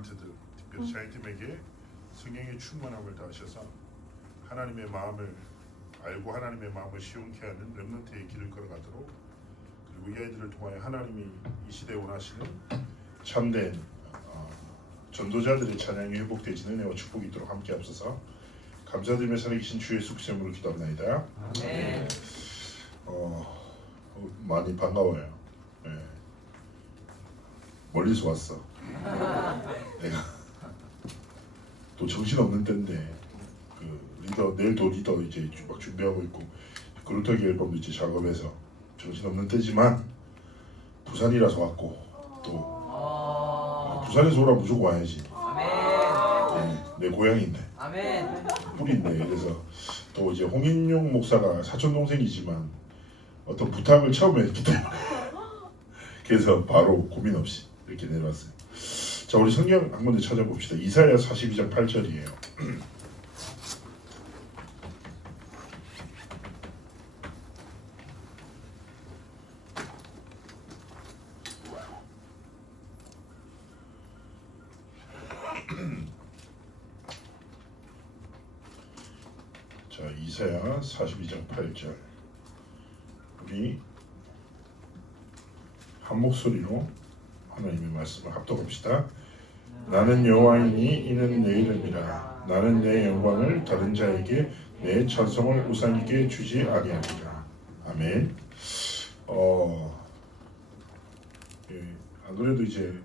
렘넌트들, 특별히 자인팀에게 성령의 충만함을 다하셔서 하나님의 마음을 알고 하나님의 마음을 시원케 하는 렘넌트의 길을 걸어가도록, 그리고 이 아이들을 통하여 하나님이 이 시대에 원하시는 참된 전도자들의 찬양이 회복되지는 은혜와 축복이 있도록 함께 하옵소서. 감사드리며 살아계신 주 예수 그리스도의 이름으로 기도합니다. 아멘. 많이 반가워요. 네. 멀리서 왔어. 내가 또 정신없는 때인데 그 리더, 내일도 리더 이제 막 준비하고 있고 그루터기 앨범도 이제 작업해서 정신없는 때지만 부산이라서 왔고, 또 부산에서 오라 무조건 와야지. 네, 내 고향인데 아멘. 뿌리인데. 그래서 또 이제 홍인용 목사가 사촌 동생이지만 어떤 부탁을 처음에 했기 때문에 그래서 바로 고민 없이 이렇게 내려왔어요. 자, 우리 성경 한 군데 찾아봅시다. 이사야 42장 8절이에요. 자, 이사야 42장 8절. 우리 한 목소리로 하나님의 말씀을 합독합시다. 나는 여호와이니 이는 내 이름이라. 나는 내 영광을 다른 자에게 내 찬송을 우상에게 주지 아니하리라. 아멘. 예, 안 그래도 이제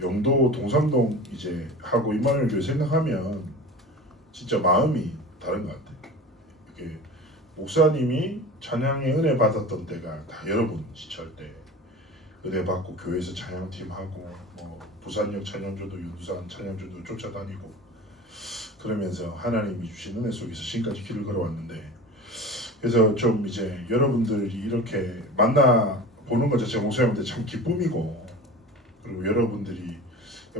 영도 동삼동 이제 하고 임마누엘 교회 생각하면 진짜 마음이 다른 것 같아요. 이게 목사님이 찬양의 은혜 받았던 때가 다 여러분 시절 때 은혜 받고 교회에서 찬양팀 하고 뭐 부산역 찬양조도 윤두산 찬양조도 쫓아다니고 그러면서 하나님이 주신 은혜 속에서 지금까지 길을 걸어왔는데, 그래서 좀 이제 여러분들이 이렇게 만나 보는 것 자체가 목사님한테 참 기쁨이고, 그리고 여러분들이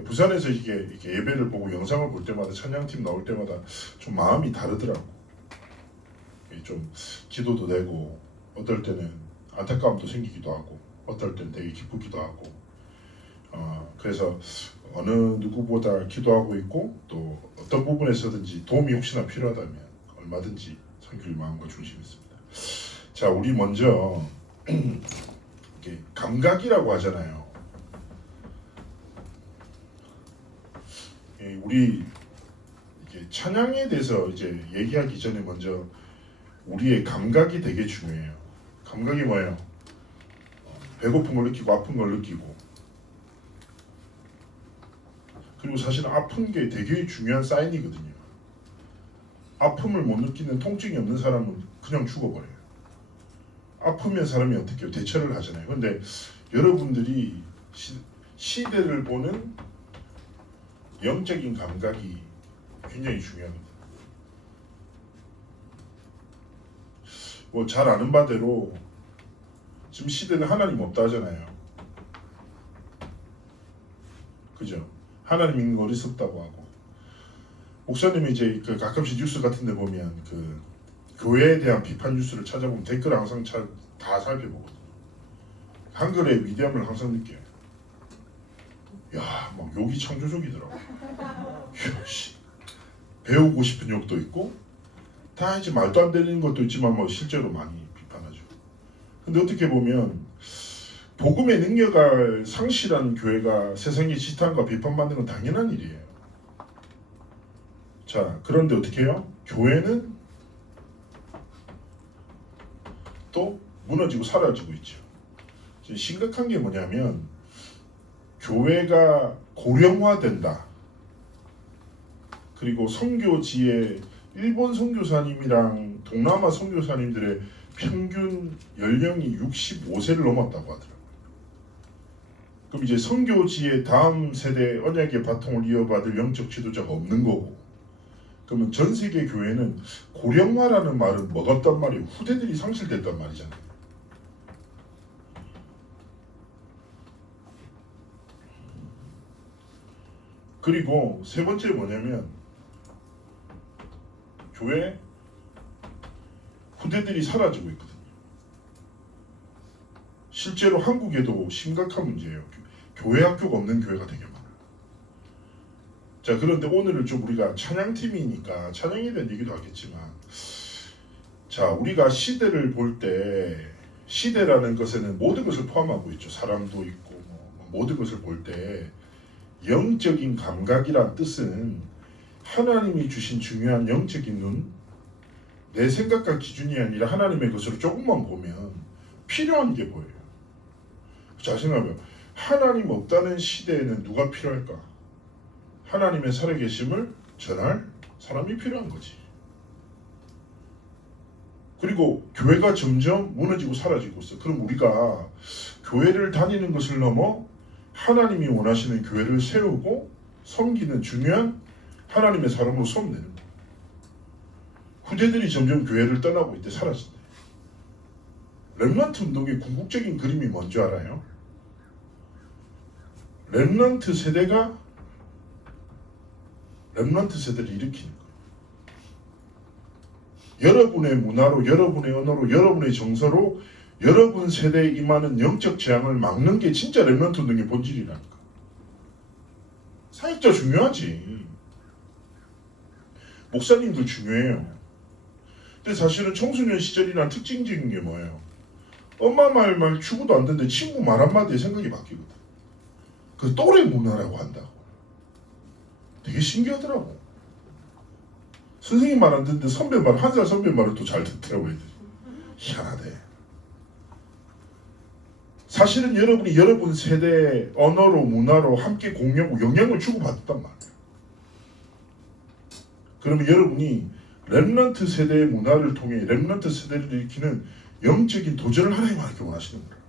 부산에서 이렇게 예배를 보고 영상을 볼 때마다 찬양팀 나올 때마다 좀 마음이 다르더라고. 좀 기도도 되고 어떨 때는 안타까움도 생기기도 하고 어떨 때는 되게 기쁘기도 하고, 그래서 어느 누구보다 기도하고 있고, 또 어떤 부분에서든지 도움이 혹시나 필요하다면 얼마든지 섬길 마음과 중심이 있습니다. 자, 우리 먼저 이게 감각이라고 하잖아요. 우리 이게 찬양에 대해서 이제 얘기하기 전에 먼저 우리의 감각이 되게 중요해요. 감각이 뭐예요? 배고픈 걸 느끼고 아픈 걸 느끼고, 그리고 사실 아픈 게 되게 중요한 사인이거든요. 아픔을 못 느끼는, 통증이 없는 사람은 그냥 죽어버려요. 아프면 사람이 어떻게 해요? 대처를 하잖아요. 근데 여러분들이 시대를 보는 영적인 감각이 굉장히 중요합니다. 뭐 잘 아는 바대로 지금 시대는 하나님 없다 하잖아요. 그죠? 하나님 있는 거 어리석다고 하고, 목사님이 이제 그 가끔씩 뉴스 같은 데 보면 그 교회에 대한 비판 뉴스를 찾아보면 댓글 항상 다 살펴보거든요. 한글의 위대함을 항상 느껴요. 야, 막 욕이 창조적이더라고. 배우고 싶은 욕도 있고, 다 이제 말도 안 되는 것도 있지만 뭐 실제로 많이 비판하죠. 근데 어떻게 보면 복음의 능력을 상실한 교회가 세상의 지탄과 비판받는 건 당연한 일이에요. 자, 그런데 어떻게 해요? 교회는 또 무너지고 사라지고 있죠. 심각한 게 뭐냐면 교회가 고령화된다. 그리고 선교지에 일본 선교사님이랑 동남아 선교사님들의 평균 연령이 65세를 넘었다고 하더라고요. 그럼 이제 선교지의 다음 세대 언약의 바통을 이어받을 영적 지도자가 없는 거고, 그러면 전 세계 교회는 고령화라는 말은 먹었단 말이에요. 후대들이 상실됐단 말이잖아요. 그리고 세 번째 뭐냐면 교회 후대들이 사라지고 있거든요. 실제로 한국에도 심각한 문제예요. 교회 학교가 없는 교회가 되게 많아요. 자, 그런데 오늘은 좀 우리가 찬양팀이니까 찬양에 대한 얘기도 하겠지만, 자, 우리가 시대를 볼 때 시대라는 것에는 모든 것을 포함하고 있죠. 사람도 있고 모든 것을 볼 때 영적인 감각이란 뜻은 하나님이 주신 중요한 영적인 눈, 내 생각과 기준이 아니라 하나님의 것으로 조금만 보면 필요한 게 보여요. 자, 생각하면 하나님 없다는 시대에는 누가 필요할까? 하나님의 살아계심을 전할 사람이 필요한 거지. 그리고 교회가 점점 무너지고 사라지고 있어. 그럼 우리가 교회를 다니는 것을 넘어 하나님이 원하시는 교회를 세우고 섬기는 중요한 하나님의 사람으로 서면 되는 거야. 후대들이 점점 교회를 떠나고 있대. 사라진대. 렘넌트 운동의 궁극적인 그림이 뭔지 알아요? 렘넌트 세대가 렘넌트 세대를 일으키는 거예요. 여러분의 문화로, 여러분의 언어로, 여러분의 정서로 여러분 세대에 임하는 영적 재앙을 막는 게 진짜 렘넌트 운동의 본질이라니까. 사역자 중요하지. 목사님들 중요해요. 근데 사실은 청소년 시절이나 특징적인 게 뭐예요? 엄마 말 추구도 안 되는데 친구 말 한마디에 생각이 바뀌거든. 그 또래 문화라고 한다고. 되게 신기하더라고. 선생님 말 안 듣는데 선배 말, 한 살 선배 말을 또 잘 듣더라고 애들이. 희한하대. 사실은 여러분이 여러분 세대 언어로 문화로 함께 공유하고 영향을 주고받았단 말이에요. 그러면 여러분이 렘넌트 세대의 문화를 통해 렘넌트 세대를 일으키는 영적인 도전을 하나님께 원하시는 거예요.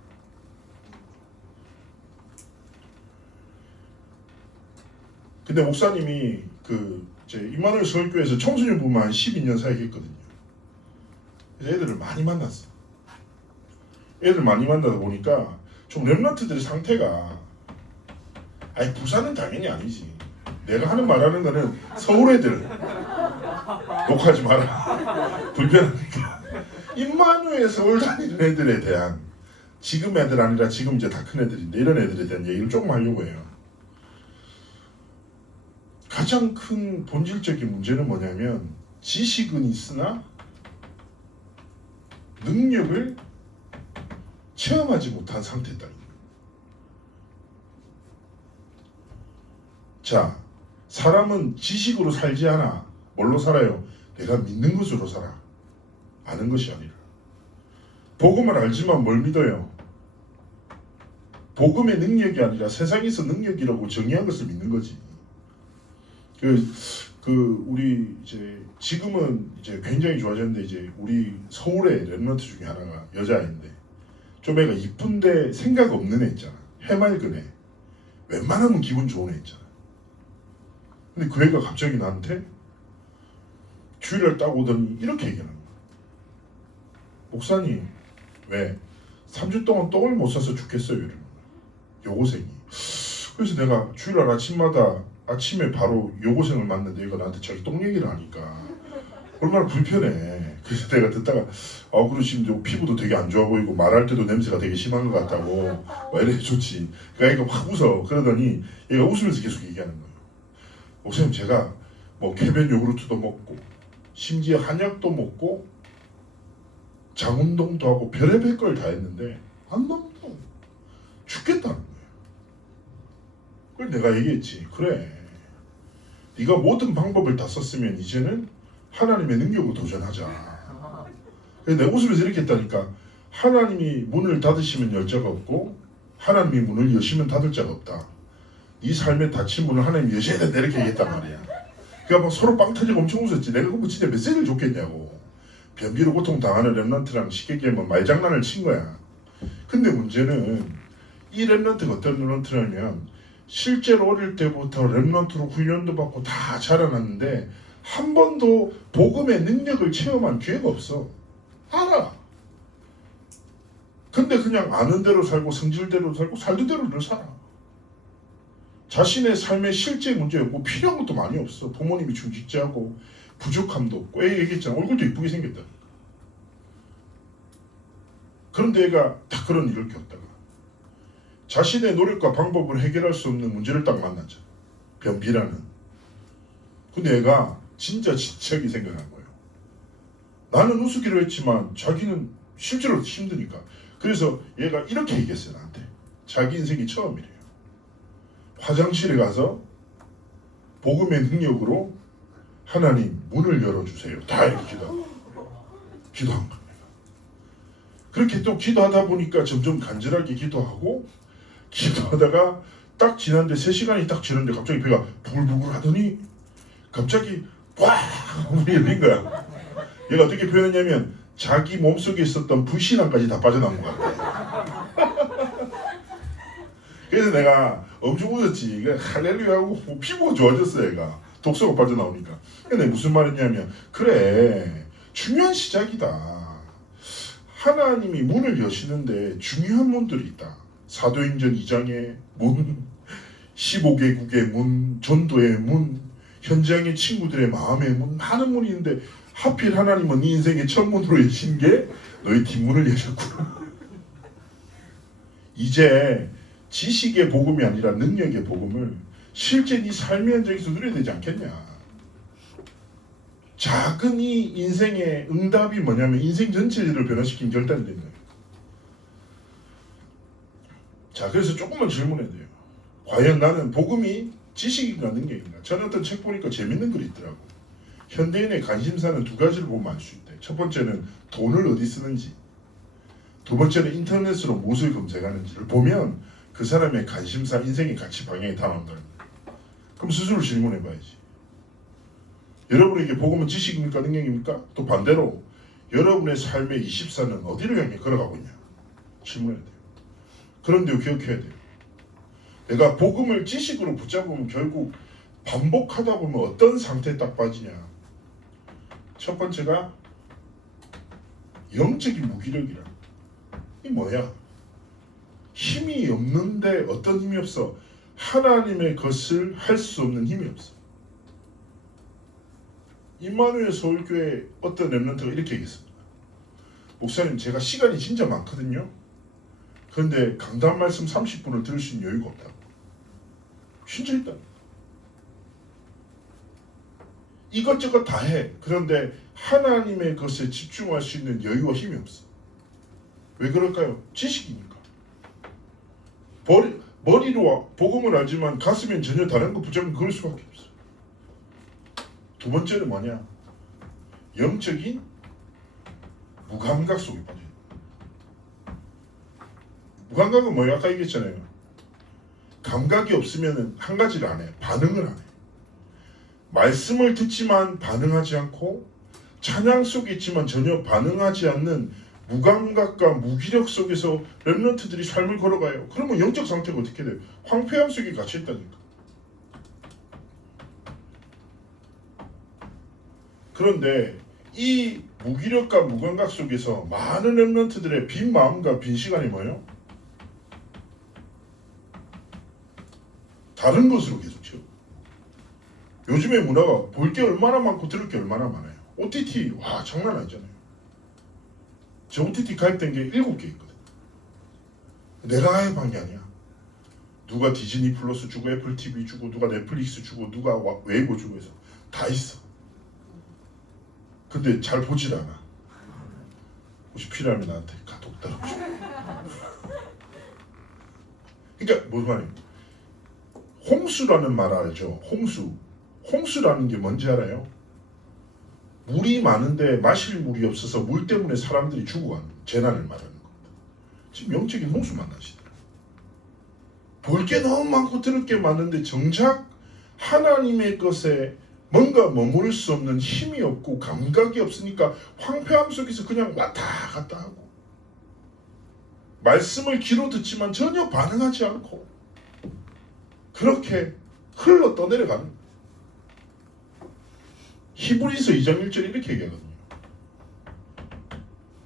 근데 목사님이 이제 임마누엘 서울교회에서 청소년 부만 한 12년 사역했거든요. 그래서 애들을 많이 만났어. 애들 많이 만나다 보니까 좀 렘넌트들의 상태가, 아니 부산은 당연히 아니지. 내가 하는 말하는 거는 서울 애들 욕하지 마라. 불편하니까. 임마누엘 서울 다니는 애들에 대한, 지금 애들 아니라 지금 이제 다 큰 애들인데 이런 애들에 대한 얘기를 조금 하려고 해요. 가장 큰 본질적인 문제는 뭐냐면 지식은 있으나 능력을 체험하지 못한 상태다. 자, 사람은 지식으로 살지 않아. 뭘로 살아요? 내가 믿는 것으로 살아. 아는 것이 아니라. 복음을 알지만 뭘 믿어요? 복음의 능력이 아니라 세상에서 능력이라고 정의한 것을 믿는 거지. 우리 이제 지금은 이제 굉장히 좋아졌는데, 이제 우리 서울의 렘넌트 중에 하나가 여자인데 좀 애가 이쁜데 생각 없는 애 있잖아. 해맑은 애. 웬만하면 기분 좋은 애 있잖아. 근데 그 애가 갑자기 나한테 주일날 딱 오더니 이렇게 얘기하는 거야. 목사님, 왜 3주 동안 똥을 못 싸서 죽겠어요? 이러는 거야. 여고생이. 그래서 내가 주일날 아침에 바로 여고생을 만났는데 얘가 나한테 자기 똥 얘기를 하니까 얼마나 불편해. 그래서 내가 듣다가 그러시면 피부도 되게 안 좋아 보이고 말할 때도 냄새가 되게 심한 것 같다고 이래 좋지. 그러니까 얘가 확 웃어. 그러더니 얘가 웃으면서 계속 얘기하는 거예요. 목사님, 제가 뭐 캐벤 요구르트도 먹고 심지어 한약도 먹고 장운동도 하고 별의별 걸 다 했는데 안 넘어. 죽겠다는 거예요. 그걸 내가 얘기했지. 그래, 네가 모든 방법을 다 썼으면 이제는 하나님의 능력으로 도전하자. 그래서 내가 웃으면서 이렇게 했다니까. 하나님이 문을 닫으시면 열 자가 없고 하나님이 문을 여시면 닫을 자가 없다. 네 삶에 닫힌 문을 하나님이 여셔야 된다. 이렇게 얘기했단 말이야. 그러니까 막 서로 빵 터지고 엄청 웃었지. 내가 그거 진짜 메시지를 줬겠냐고. 변비로 고통당하는 렘넌트랑 쉽게 얘기하면 말장난을 친 거야. 근데 문제는 이 렘넌트가 어떤 렘넌트냐면 실제로 어릴 때부터 렘넌트로 훈련도 받고 다 자라났는데 한 번도 복음의 능력을 체험한 기회가 없어. 알아. 근데 그냥 아는 대로 살고 성질대로 살고 살던 대로 늘 살아. 자신의 삶의 실제 문제 없고 필요한 것도 많이 없어. 부모님이 중직자하고 부족함도 없고. 애 얘기했잖아. 얼굴도 이쁘게 생겼다. 그런데 애가 다 그런 일을 겪다가 자신의 노력과 방법을 해결할 수 없는 문제를 딱 만나죠. 변비라는. 근데 얘가 진짜 지척이 생각한 거예요. 나는 우스기로 했지만 자기는 실제로 힘드니까. 그래서 얘가 이렇게 얘기했어요. 나한테. 자기 인생이 처음이래요. 화장실에 가서 복음의 능력으로 하나님 문을 열어주세요. 다 이렇게 기도한 겁니다. 그렇게 또 기도하다 보니까 점점 간절하게 기도하다가 딱 지났는데 3시간이 딱 지났는데 갑자기 배가 부글부글 하더니 갑자기 와! 문이 열린 거야. 얘가 어떻게 표현했냐면 자기 몸속에 있었던 불신앙까지 다 빠져나온 것 같아. 그래서 내가 엄청 웃었지. 할렐루야하고 피부가 좋아졌어. 얘가 독소가 빠져나오니까. 근데 무슨 말이냐면 그래 중요한 시작이다. 하나님이 문을 여시는데 중요한 문들이 있다. 사도행전 2장의 문, 15개국의 문, 전도의 문, 현장의 친구들의 마음의 문, 많은 문이 있는데 하필 하나님은 네 인생의 첫 문으로 여신 게 너의 뒷문을 여셨구나. 이제 지식의 복음이 아니라 능력의 복음을 실제 네 삶의 현장에서 누려야 되지 않겠냐. 작은 이 인생의 응답이 뭐냐면 인생 전체를 변화시킨 결단이 되는 거예요. 자, 그래서 조금만 질문해야 돼요. 과연 나는 복음이 지식인가 능력인가? 저는 어떤 책 보니까 재밌는 글이 있더라고. 현대인의 관심사는 2가지를 보면 알 수 있대. 첫 번째는 돈을 어디 쓰는지, 두 번째는 인터넷으로 무엇을 검색하는지를 보면 그 사람의 관심사, 인생의 가치 방향이 다 나온다. 그럼 스스로 질문해봐야지. 여러분에게 복음은 지식입니까? 능력입니까? 또 반대로 여러분의 삶의 24는 어디를 향해 걸어가고 있냐? 질문해야 돼요. 그런데 기억해야 돼요. 내가 복음을 지식으로 붙잡으면 결국 반복하다 보면 어떤 상태에 딱 빠지냐? 첫 번째가 영적인 무기력이라. 이 뭐야? 힘이 없는데 어떤 힘이 없어? 하나님의 것을 할 수 없는 힘이 없어. 임마누엘 서울교회 어떤 랩런트가 이렇게 얘기했습니다. 목사님, 제가 시간이 진짜 많거든요. 그런데 강단 말씀 30분을 들을 수 있는 여유가 없다고. 진짜 있다. 이것저것 다 해. 그런데 하나님의 것에 집중할 수 있는 여유와 힘이 없어. 왜 그럴까요? 지식이니까. 머리로 복음을 알지만 가슴엔 전혀 다른 거 붙잡으면 그럴 수밖에 없어. 두 번째는 뭐냐? 영적인 무감각 속에 빠져요. 무감각은 뭐예요? 아까 얘기했잖아요. 감각이 없으면 한 가지를 안 해. 반응을 안 해. 말씀을 듣지만 반응하지 않고 찬양 속에 있지만 전혀 반응하지 않는 무감각과 무기력 속에서 렘넌트들이 삶을 걸어가요. 그러면 영적 상태가 어떻게 돼요? 황폐함 속에 갇혀 있다니까. 그런데 이 무기력과 무감각 속에서 많은 렘넌트들의 빈 마음과 빈 시간이 뭐예요? 다른 것으로 계속 채워. 요즘의 문화가 볼 게 얼마나 많고 들을 게 얼마나 많아요. OTT 와 장난 아니잖아요. 저 OTT 가입된 게 7개 있거든. 내가 가입한 게 아니야. 누가 디즈니 플러스 주고 애플 TV 주고 누가 넷플릭스 주고 누가 웨이보 주고 해서 다 있어. 근데 잘 보질 않아. 혹시 필요하면 나한테 카톡 따라줘. 그러니까 무슨 말이에요? 홍수라는 말 알죠? 홍수라는 게 뭔지 알아요? 물이 많은데 마실 물이 없어서 물 때문에 사람들이 죽어가는 재난을 말하는 겁니다. 지금 영적인 홍수 만나시더라. 볼 게 너무 많고 들을 게 많은데 정작 하나님의 것에 뭔가 머무를 수 없는 힘이 없고 감각이 없으니까 황폐함 속에서 그냥 왔다 갔다 하고 말씀을 귀로 듣지만 전혀 반응하지 않고 그렇게 흘러 떠내려가는 거예요. 히브리서 2장 1절에 이렇게 얘기하거든요.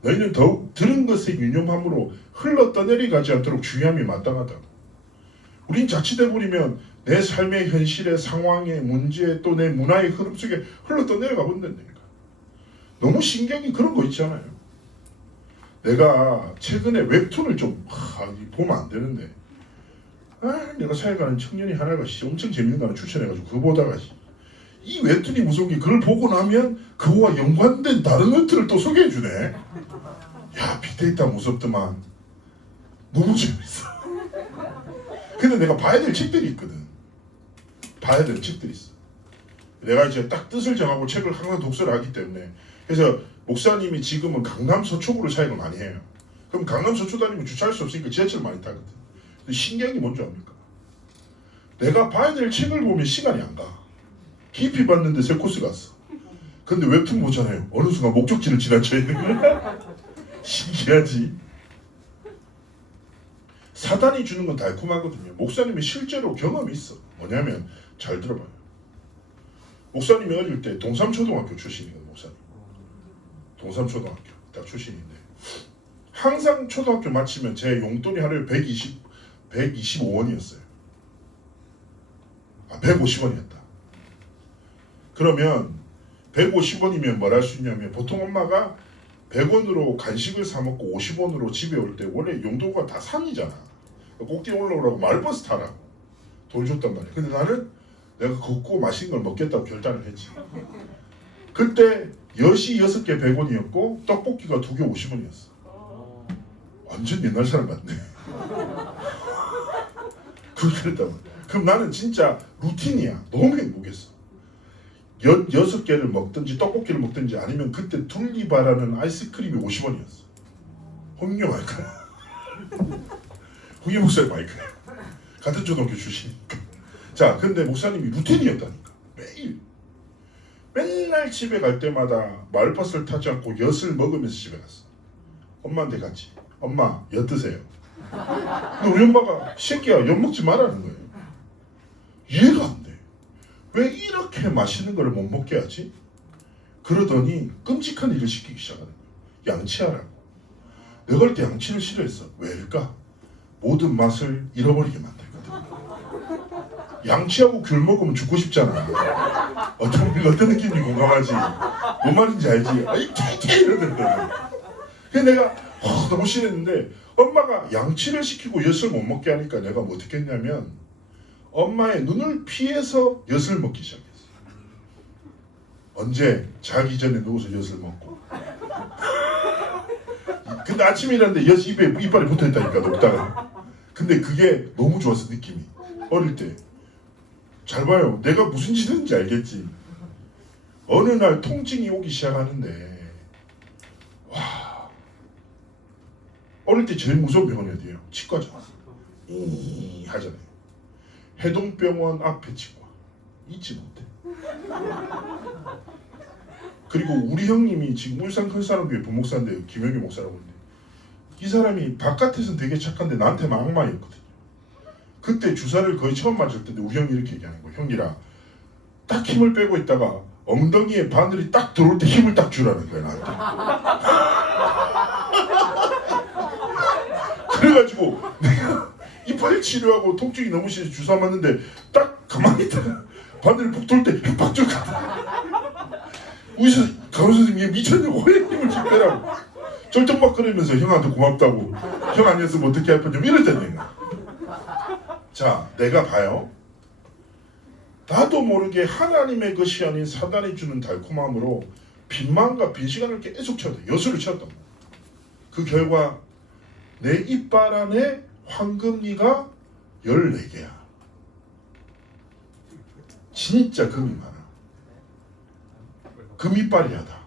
너희는 더욱 들은 것의 유념함으로 흘러 떠내려가지 않도록 주의함이 마땅하다고. 우린 자칫해버리면 내 삶의 현실의 상황의 문제 또 내 문화의 흐름 속에 흘러 떠내려가 본다니까. 너무 신기하게 그런 거 있잖아요. 내가 최근에 웹툰을 좀 보면 안 되는데 내가 사회 가는 청년이 하나가 엄청 재밌는 거 하나 추천해가지고 그거 보다가 이 웹툰이 무서운 게 그걸 보고 나면 그거와 연관된 다른 웹툰을 또 소개해주네. 야, 빅데이터 무섭더만. 너무 재밌어. 근데 내가 봐야 될 책들이 있거든. 봐야 될 책들이 있어. 내가 이제 딱 뜻을 정하고 책을 항상 독서를 하기 때문에. 그래서 목사님이 지금은 강남 서초구로 사역을 많이 해요. 그럼 강남 서초 다니면 주차할 수 없으니까 지하철 많이 타거든. 근데 신기한 게 뭔지 압니까? 내가 봐야 될 책을 보면 시간이 안 가. 깊이 봤는데 3코스 갔어. 근데 웹툰 보잖아요. 어느 순간 목적지를 지나쳐 있는 거야. 신기하지? 사단이 주는 건 달콤하거든요. 목사님이 실제로 경험이 있어. 뭐냐면 잘 들어봐요. 목사님이 어릴 때 동삼초등학교 출신이거든요. 목사님. 동삼초등학교 딱 출신인데 항상 초등학교 마치면 제 용돈이 하루에 125원이었어요. 150원이었다. 그러면 150원이면 뭘 할 수 있냐면 보통 엄마가 100원으로 간식을 사 먹고 50원으로 집에 올 때 원래 용도가 다 산이잖아. 꼭대기 올라오라고 마을버스 타라고 돈 줬단 말이야. 근데 나는 내가 걷고 맛있는 걸 먹겠다고 결단을 했지. 그때 엿이 6개 100원이었고 떡볶이가 2개 50원이었어. 완전 옛날 사람 같네. 그랬단 말이야. 그럼 나는 진짜 루틴이야. 너무 행복했어. 6개를 먹든지 떡볶이를 먹든지 아니면 그때 둘리바라는 아이스크림이 50원이었어. 홍유 마이크야. 홍유 목사님 마이크야. 같은 초등학교 출신이니까. 자, 근데 목사님이 루틴이었다니까. 매일. 맨날 집에 갈 때마다 마을버스를 타지 않고 엿을 먹으면서 집에 갔어. 엄마한테 갔지. 엄마, 엿 드세요. 근데 우리 엄마가 새끼야, 엿 먹지 말라는 거예요. 이해가 안 돼. 왜 이렇게 맛있는 걸 못 먹게 하지? 그러더니 끔찍한 일을 시키기 시작하는 거예요. 양치하라고. 내가 그럴 때 양치를 싫어했어. 왜일까? 모든 맛을 잃어버리게 만들거든. 양치하고 귤 먹으면 죽고 싶잖아. 어떤 느낌인지 공감하지? 뭔 말인지 알지? 아이 개개 이러던데. 그래서 내가 너무 싫었는데 엄마가 양치를 시키고 엿을 못 먹게 하니까 내가 뭐 어떻게 했냐면 엄마의 눈을 피해서 엿을 먹기 시작했어. 언제? 자기 전에 누워서 엿을 먹고. 근데 아침에 일어났는데 엿이 이빨에 붙어있다니까 녹다가. 근데 그게 너무 좋았어 느낌이. 어릴 때. 잘 봐요. 내가 무슨 짓 했는지 알겠지. 어느 날 통증이 오기 시작하는데 와. 어릴 때 제일 무서운 병원이 어디예요? 치과잖아. 하잖아요. 해동병원 앞에 치과. 잊지 못해. 그리고 우리 형님이 지금 울산 큰사람교회 부목사인데 김영희 목사라고 하는데 이 사람이 바깥에서는 되게 착한데 나한테만 악마였거든요. 그때 주사를 거의 처음 맞을 때인데 우리 형이 이렇게 얘기하는 거예요. 형이라 딱 힘을 빼고 있다가 엉덩이에 바늘이 딱 들어올 때 힘을 딱 주라는 거야 나한테. 그래가지고 내가 이빨 치료하고 통증이 너무 심해서 주사 맞는데 딱 가만히 있다가 바늘이 푹 돌 때 팍 줬거든. 의사 간호선생님이 미쳤냐고 힘을 좀 빼라고 절정막 그러면서 형한테 고맙다고 형 아니었으면 어떻게 할 뻔좀 이랬단 얘기야. 자, 내가 봐요. 나도 모르게 하나님의 것이 아닌 사단이 주는 달콤함으로 빈마음과 빈시간을 계속 채웠다. 여수를 채웠단 말이야. 그 결과 내 이빨 안에 황금리가 14개야. 진짜 금이 많아. 금이빨이야 다.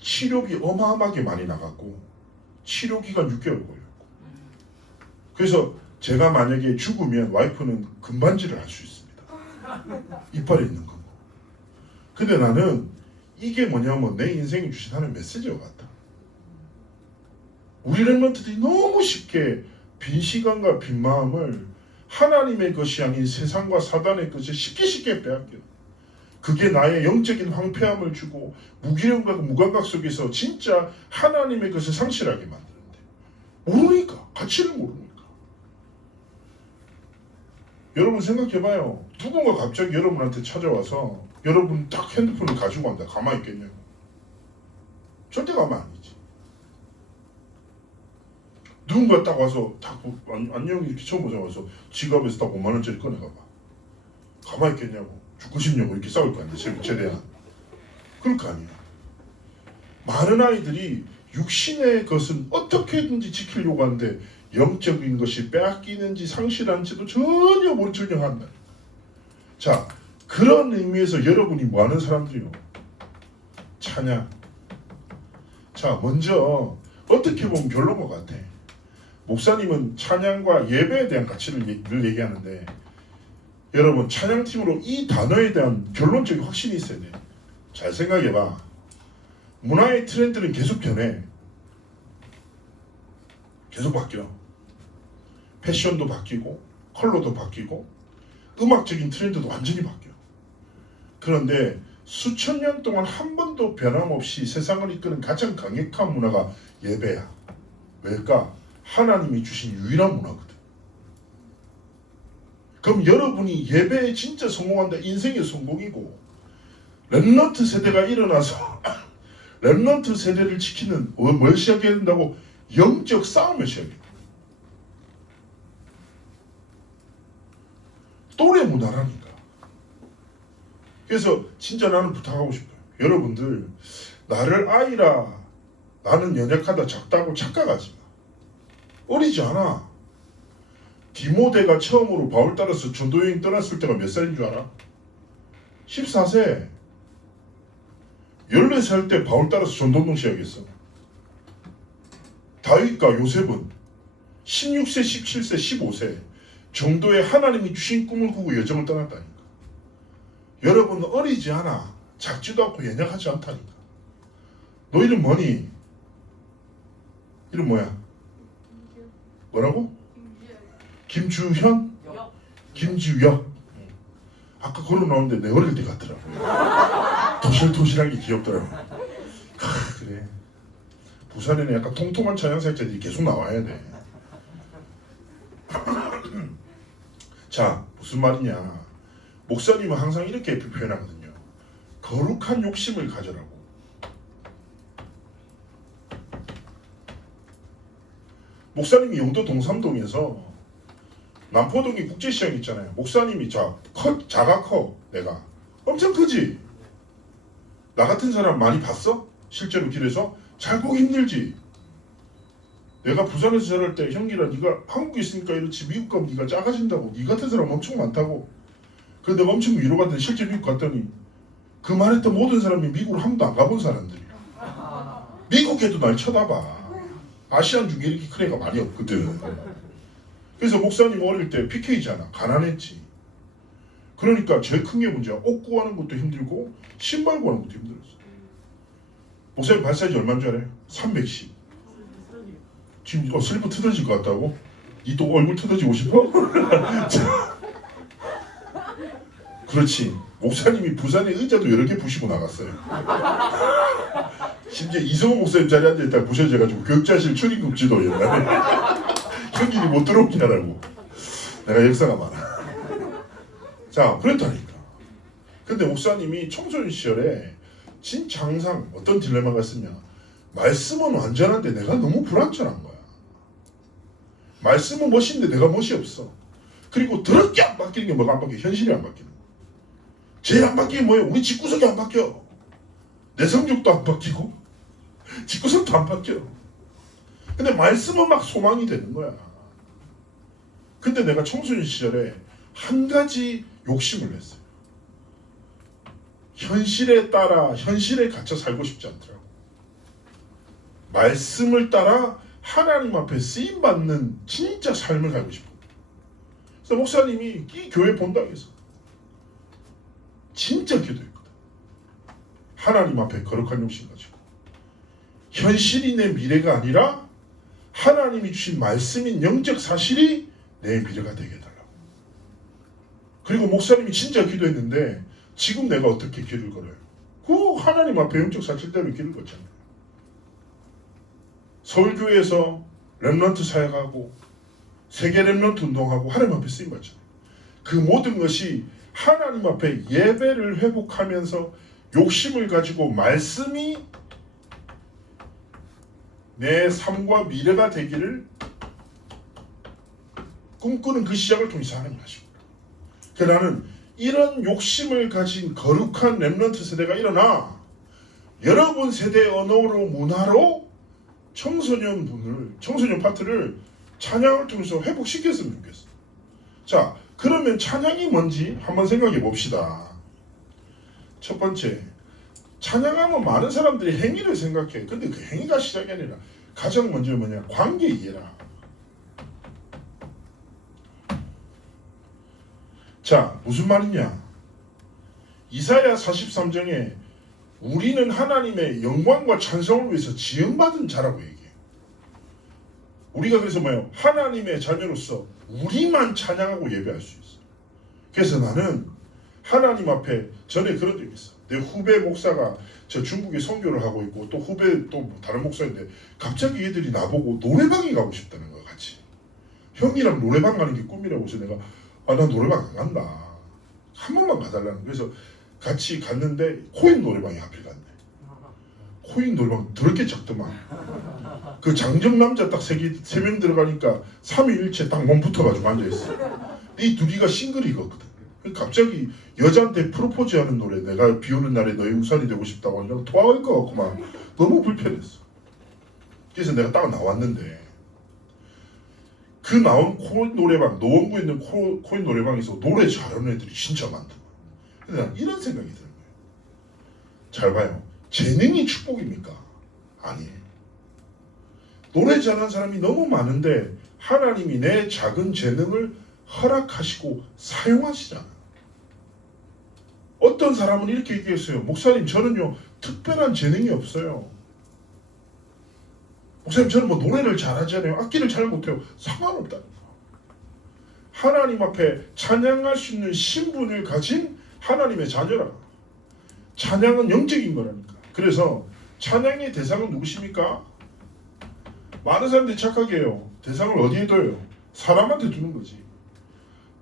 치료비 어마어마하게 많이 나갔고 치료기간 6개월 걸렸고. 그래서 제가 만약에 죽으면 와이프는 금반지를 할 수 있습니다. 이빨에 있는 거. 근데 나는 이게 뭐냐면 내 인생이 주신 하나의 메시지와 같다. 우리 랩런트들이 너무 쉽게 빈 시간과 빈 마음을 하나님의 것이 아닌 세상과 사단의 것을 쉽게 빼앗겨. 그게 나의 영적인 황폐함을 주고 무기력과 무감각 속에서 진짜 하나님의 것을 상실하게 만드는데 모르니까 가치를 모르니까. 여러분 생각해봐요. 누군가 갑자기 여러분한테 찾아와서 여러분 딱 핸드폰을 가지고 간다. 가만히 있겠냐고. 절대 가만 안 있지. 누군가 딱 와서 딱 안녕 이렇게 처음 보자마자 지갑에서 딱 5만 원짜리 꺼내가봐. 가만히 있겠냐고. 죽고 싶냐고 이렇게 싸울 거 아니야. 최대한. 그럴 거 아니야. 많은 아이들이 육신의 것은 어떻게든지 지키려고 하는데 영적인 것이 빼앗기는지 상실하는지도 전혀 모르는 한다. 자, 그런 의미에서 여러분이 뭐 하는 사람들이요? 찬양. 자, 먼저 어떻게 보면 별로인 것 같아. 목사님은 찬양과 예배에 대한 가치를 늘 얘기하는데 여러분 찬양팀으로 이 단어에 대한 결론적인 확신이 있어야 돼. 잘 생각해봐. 문화의 트렌드는 계속 변해. 계속 바뀌어. 패션도 바뀌고 컬러도 바뀌고 음악적인 트렌드도 완전히 바뀌어. 그런데 수천 년 동안 한 번도 변함없이 세상을 이끄는 가장 강력한 문화가 예배야. 왜일까? 하나님이 주신 유일한 문화거든. 그럼 여러분이 예배에 진짜 성공한다. 인생의 성공이고 렘넌트 세대가 일어나서 렘넌트 세대를 지키는 뭘 시작해야 된다고? 영적 싸움을 시작해. 또래 문화라니까. 그래서 진짜 나는 부탁하고 싶어요. 여러분들 나를 아이라 나는 연약하다 작다고 착각하지 마. 어리지 않아. 디모데가 처음으로 바울 따라서 전도여행 떠났을 때가 몇 살인 줄 알아? 14세. 14살 때 바울 따라서 전도운동 시작했어. 다윗과 요셉은 16세, 17세, 15세 정도의 하나님이 주신 꿈을 꾸고 여정을 떠났다니까. 여러분 어리지 않아. 작지도 않고 연약하지 않다니까. 너 이름 뭐니? 이름 뭐야? 뭐라고? 김주현? 김주혁. 아까 걸어 나오는데 내 어릴 때 같더라고. 도실도실한 게 귀엽더라고. 그래. 부산에는 약간 통통한 찬양사역자들이 계속 나와야 돼. 자, 무슨 말이냐. 목사님은 항상 이렇게 표현하거든요. 거룩한 욕심을 가져라고. 목사님이 영도 동삼동에서 남포동에 국제시장 있잖아요. 목사님이 자가 커. 내가 엄청 크지. 나 같은 사람 많이 봤어? 실제로 길에서 잘 보기 힘들지. 내가 부산에서 자랄 때 형기라 네가 한국에 있으니까 이렇지 미국 가면 네가 작아진다고. 네 같은 사람 엄청 많다고. 그래서 내가 엄청 위로가 되는데 실제 미국 갔더니 그 말했던 모든 사람이 미국을 한 번도 안 가본 사람들이야. 미국에도 날 쳐다봐. 아시안 중에 이렇게 큰 애가 많이 없거든. 그래서 목사님 어릴 때 PK잖아. 가난했지. 그러니까 제일 큰 게 문제야. 옷 구하는 것도 힘들고 신발 구하는 것도 힘들었어. 목사님 발 사이즈 얼마인 줄 알아요? 310. 지금 슬리퍼 뜯어질 것 같다고? 이 또 얼굴 뜯어지고 싶어? 그렇지. 목사님이 부산에 의자도 여러 개 부시고 나갔어요. 심지어 이성호 목사님 자리에 앉아있다가 부셔져가지고 교육자실 출입금지도 옛날에 형님이 못 들어오게 하라고. 내가 역사가 많아. 자, 그랬다니까. 근데 목사님이 청소년 시절에 진짜 항상 어떤 딜레마가 있었냐. 말씀은 완전한데 내가 너무 불완전한 거야. 말씀은 멋있는데 내가 멋이 없어. 그리고 더럽게 안 바뀌는 게 뭐가 안 바뀌어? 현실이 안 바뀌는 거야. 제일 안 바뀌는 게 뭐예요? 우리 집구석이 안 바뀌어. 내 성격도 안 바뀌고 집구석도 안 바뀌어. 근데 말씀은 막 소망이 되는 거야. 근데 내가 청소년 시절에 한 가지 욕심을 냈어요. 현실에 따라 현실에 갇혀 살고 싶지 않더라고. 말씀을 따라 하나님 앞에 쓰임받는 진짜 삶을 살고 싶어. 그래서 목사님이 이 교회 본당에서 진짜 기도했거든. 하나님 앞에 거룩한 욕심 가지고 현실이 내 미래가 아니라 하나님이 주신 말씀인 영적 사실이 내 미래가 되게 해달라고. 그리고 목사님이 진짜 기도했는데 지금 내가 어떻게 길을 걸어요? 그 하나님 앞에 영적 사실대로 길을 걷잖아요. 서울교회에서 렘넌트 사역하고 세계 렘넌트 운동하고 하나님 앞에 쓰임받잖아요. 그 모든 것이 하나님 앞에 예배를 회복하면서 욕심을 가지고 말씀이 내 삶과 미래가 되기를 꿈꾸는 그 시작을 통해서 하나님 하십니다. 그래서 나는 이런 욕심을 가진 거룩한 렘넌트 세대가 일어나 여러분 세대 언어로 문화로 청소년 파트를 찬양을 통해서 회복시켰으면 좋겠어. 자, 그러면 찬양이 뭔지 한번 생각해 봅시다. 첫 번째, 찬양하면 많은 사람들이 행위를 생각해. 근데 그 행위가 시작이 아니라 가장 먼저 뭐냐? 관계 이해라. 자, 무슨 말이냐? 이사야 43장에 우리는 하나님의 영광과 찬송을 위해서 지음받은 자라고 얘기해. 우리가 그래서 뭐예요? 하나님의 자녀로서 우리만 찬양하고 예배할 수 있어. 그래서 나는 하나님 앞에 전에 그런 적이 있어. 내 후배 목사가 저 중국에 선교를 하고 있고 또 후배 또 다른 목사인데 갑자기 얘들이 나보고 노래방에 가고 싶다는 거 같이. 형이랑 노래방 가는 게 꿈이라고 해서 내가 나 노래방 안 간다. 한 번만 가달라는. 그래서 같이 갔는데 코인 노래방에 하필 갔네. 코인 노래방 더럽게 작더만. 그 장정 남자 딱 세 명 들어가니까 3위일체 딱 몸 붙어가지고 앉아있어. 이 둘이가 싱글이거든. 갑자기 여자한테 프로포즈하는 노래, 내가 비오는 날에 너의 우산이 되고 싶다고 하니까 토할 것 같구만. 너무 불편했어. 그래서 내가 딱 나왔는데 그 나온 코인 노래방, 노원구에 있는 코인 노래방에서 노래 잘하는 애들이 진짜 많다. 근데 난 이런 생각이 드는 거예요. 잘 봐요. 재능이 축복입니까? 아니에요. 노래 잘하는 사람이 너무 많은데 하나님이 내 작은 재능을 허락하시고 사용하시잖아요. 어떤 사람은 이렇게 얘기했어요. 목사님, 저는요 특별한 재능이 없어요. 목사님, 저는 뭐 노래를 잘하잖아요. 악기를 잘 못해요. 상관없다니까. 하나님 앞에 찬양할 수 있는 신분을 가진 하나님의 자녀라. 찬양은 영적인 거라니까. 그래서 찬양의 대상은 누구십니까? 많은 사람들이 착하게 해요. 대상을 어디에 둬요? 사람한테 두는 거지.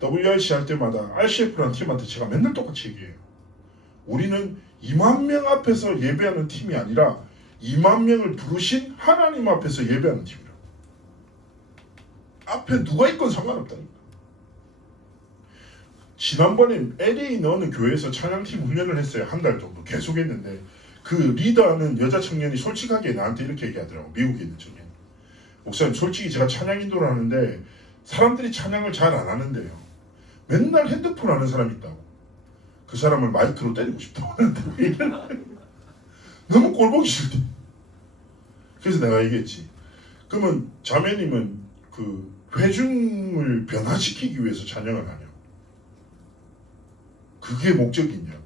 WRC 할 때마다 RCF라는 팀한테 제가 맨날 똑같이 얘기해요. 우리는 2만 명 앞에서 예배하는 팀이 아니라 2만 명을 부르신 하나님 앞에서 예배하는 팀이라. 앞에 누가 있건 상관없다니까. 지난번에 LA 있는 어느 교회에서 찬양팀 훈련을 했어요. 한 달 정도 계속 했는데 그 리더하는 여자 청년이 솔직하게 나한테 이렇게 얘기하더라고. 미국에 있는 청년. 목사님, 솔직히 제가 찬양 인도를 하는데 사람들이 찬양을 잘 안 하는데요. 맨날 핸드폰 하는 사람이 있다고. 그 사람을 마이크로 때리고 싶다고 하는데 너무 꼴보기 싫대. 그래서 내가 얘기했지. 그러면 자매님은 그 회중을 변화시키기 위해서 찬양을 하냐고. 그게 목적이 있냐고.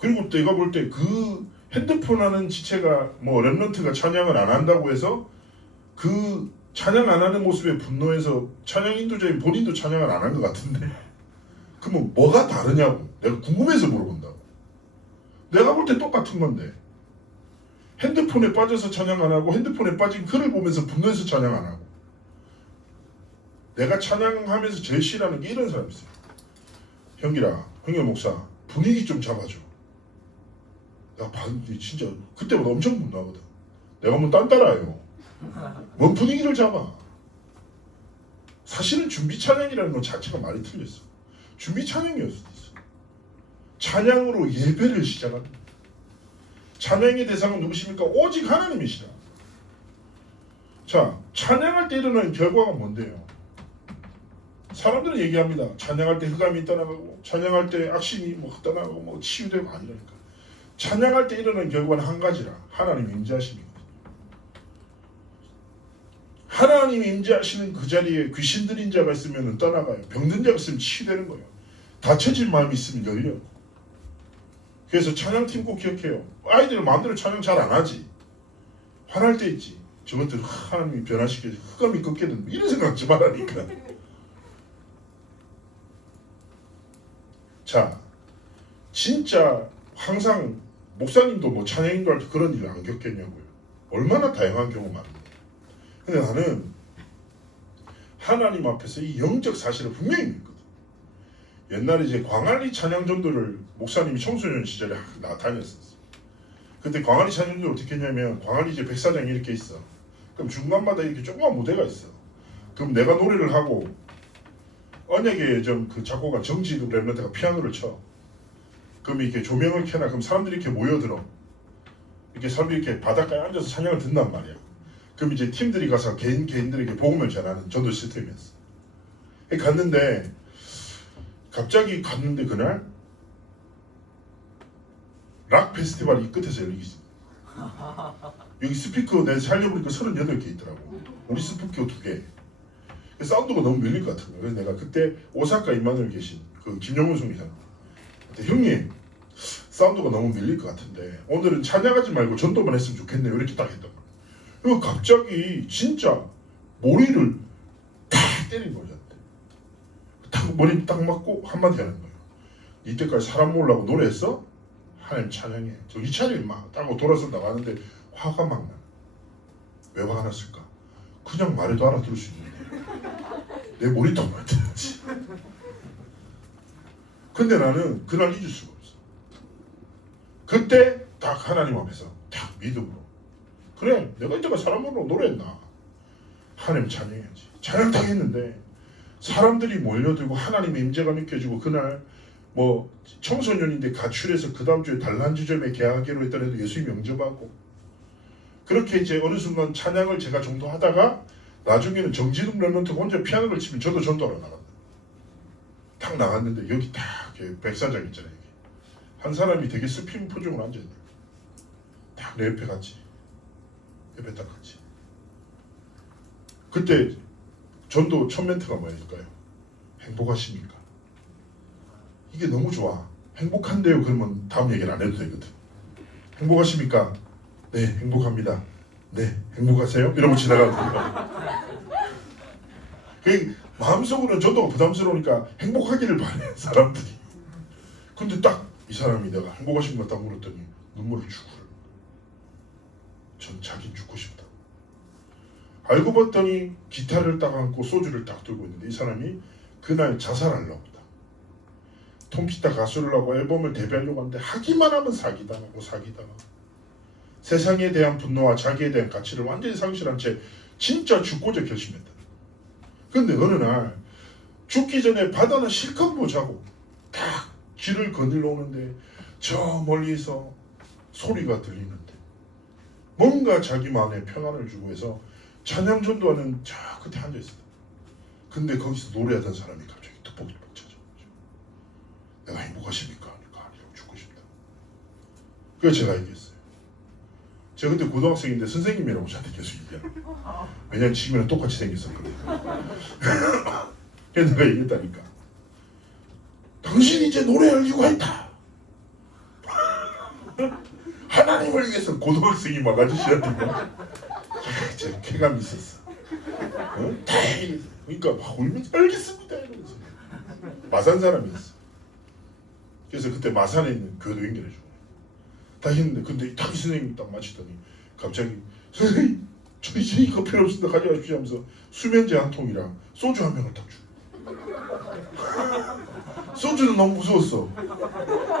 그리고 내가 볼 때 그 핸드폰 하는 지체가 뭐 렘넌트가 찬양을 안 한다고 해서 그 찬양 안 하는 모습에 분노해서 찬양 인도자인 본인도 찬양을 안 한 것 같은데 그러면 뭐가 다르냐고 내가 궁금해서 물어본다고. 내가 볼 때 똑같은 건데 핸드폰에 빠져서 찬양 안 하고 핸드폰에 빠진 글을 보면서 분노해서 찬양 안 하고. 내가 찬양하면서 제일 싫어하는 게 이런 사람이 있어요. 형기라, 형님 목사 분위기 좀 잡아줘. 야, 진짜 그때보다 엄청 분노하거든. 내가 뭐 딴따라해요. 뭔 분위기를 잡아. 사실은 준비 찬양이라는 것 자체가 말이 틀렸어. 준비 찬양이었을 수도 있어. 찬양으로 예배를 시작합니다. 찬양의 대상은 누구십니까? 오직 하나님이시라. 자, 찬양할 때 일어나는 결과가 뭔데요? 사람들은 얘기합니다. 찬양할 때 흑암이 떠나가고 찬양할 때 악신이 뭐 떠나가고 뭐 치유되고 아니라니까. 찬양할 때 일어나는 결과는 한 가지라. 하나님 임재하심이거든요. 하나님 임재하시는 그 자리에 귀신 들린 자가 있으면 떠나가요. 병든 자가 있으면 치유되는 거예요. 다쳐진 마음이 있으면 열려요. 그래서 찬양팀 꼭 기억해요. 아이들은 마음대로 찬양 잘 안 하지. 화날 때 있지. 저것들 하나님이 변화시켜서 흑암이 꺾이든 이런 생각 하지 말라니까. 자, 진짜 항상 목사님도 뭐 찬양인도 할 때 그런 일을 안 겪겠냐고요. 얼마나 다양한 경우 많은데. 근데 나는 하나님 앞에서 이 영적 사실을 분명히 믿거든. 옛날에 이제 광안리 찬양전도를 목사님이 청소년 시절에 다녔었어. 그때 광안리 찬양전도 어떻게 했냐면 광안리 이제 백사장이 이렇게 있어. 그럼 중간마다 이렇게 조그만 무대가 있어. 그럼 내가 노래를 하고 언약의 좀 그 작곡가 정지도 랩런트가 피아노를 쳐. 그럼 이렇게 조명을 켜나 그럼 사람들이 이렇게 모여들어. 이렇게 사람들이 이렇게 바닷가에 앉아서 찬양을 듣는단 말이야. 그럼 이제 팀들이 가서 개인들에게 복음을 전하는 전도 시스템이었어. 갔는데 갑자기 갔는데 그날 락 페스티벌이 이 끝에서 열리기 있어. 여기 스피커 내가 살려보니까 38개 있더라고. 우리 스피커 2개. 사운드가 너무 밀릴 것 같은 거야. 그래서 내가 그때 오사카 임마누엘 계신 그 김용훈 총리잖아. 형님 사운드가 너무 밀릴 것 같은데 오늘은 찬양하지 말고 전도만 했으면 좋겠네요. 이렇게 딱 했단 말이야. 그리고 갑자기 진짜 머리를 탁 때린 거야. 딱 머리 딱 맞고 한마디 하는 거예요. 이때까지 사람 모으려고 노래했어? 하나님 찬양해. 정신 차려 임마. 따고 돌아서 나가는데 화가 막 나. 왜 화가 났을까? 그냥 말해도 알아들을 수 있는데 내 머리 딱 맞았지. 근데 나는 그날 잊을 수가 없어. 그때 딱 하나님 앞에서 딱 믿음으로 그래 내가 이때까지 사람 모으려고 노래했나? 하나님 찬양해야지. 찬양 딱 했는데 사람들이 몰려들고 하나님의 임재가 느껴지고 그날 뭐 청소년인데 가출해서 그 다음 주에 단란주점에 계약하기로 했던 애도 예수님 영접하고 그렇게 이제 어느 순간 찬양을 제가 정도하다가 나중에는 정지동 랩런트가 혼자 피아노를 치면 저도 전도하러 나간다. 딱 나갔는데 여기 딱 백사장 있잖아요. 여기. 한 사람이 되게 슬픈 표정으로 앉아있네. 딱 내 옆에 갔지. 옆에 딱 갔지. 그때 전도 첫 멘트가 뭐일까요? 행복하십니까? 이게 너무 좋아. 행복한데요. 그러면 다음 얘기를 안 해도 되거든. 행복하십니까? 네, 행복합니다. 네, 행복하세요? 이러고 지나가거든요. 그 마음속으로는 전도가 부담스러우니까 행복하기를 바래 사람들이. 근데 딱 이 사람이 내가 행복하십니까? 딱 물었더니 눈물을 주고 전 자긴 죽고 싶다. 알고 봤더니 기타를 딱 안고 소주를 딱 들고 있는데 이 사람이 그날 자살하려고 했다. 통기타 가수를 하고 앨범을 데뷔하려고 하는데 하기만 하면 사기당하고 세상에 대한 분노와 자기에 대한 가치를 완전히 상실한 채 진짜 죽고자 결심했다. 근데 어느 날 죽기 전에 바다는 실컷 보자고 딱 길을 거닐러 오는데 저 멀리서 소리가 들리는데 뭔가 자기만의 평안을 주고 해서 찬양 전도하는 저 끝에 앉아있었다. 근데 거기서 노래하던 사람이 갑자기 뚝복뚝복 찾아오죠. 내가 행복하십니까? 그러니까 아니라고 죽고 싶다. 그래서 제가 얘기했어요. 제가 그때 고등학생인데 선생님이라고 저한테 계속 얘기해요. 왜냐면 지금이랑 똑같이 생겼었거든요. 그래서 내가 얘기했다니까. 당신이 이제 노래할 이유가 있다. 하나님을 위해서 고등학생이 막 아저씨한테 제 쾌감이 있었어. 다행히 그러니까 막 울면서 알겠습니다 이러면서 마산 사람이었어. 그래서 그때 마산에 있는 교회도 연결해주고 다 했는데 근데 딱 선생님이 딱 마치더니 갑자기 선생님 저 이제 이거 필요 없습니다 가져가십시오 하면서 수면제 한 통이랑 소주 한 병을 딱 주고 소주는 너무 무서웠어.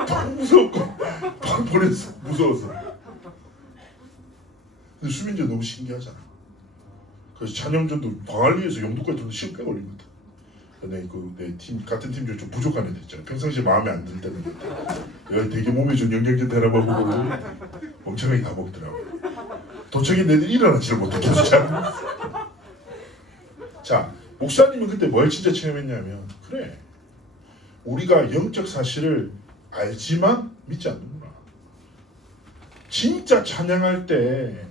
너무 무서웠고 방 보냈어. 무서워서. 근데 수면제 너무 신기하잖아. 그래서 찬영전도 광안리에서 영도까지 돈 10배 걸리거든. 내 팀 같은 팀 중에 좀 부족한 애들 있잖아. 평상시에 마음에 안 들 때는 내가 되게 몸에 좋은 영양제 하나만 먹고 멍청하게 다 먹더라고. 도착인 애들 일어나지를 못해 계속 자. 자 목사님은 그때 뭘 진짜 체험했냐면 그래 우리가 영적 사실을 알지만 믿지 않는구나. 진짜 찬양할 때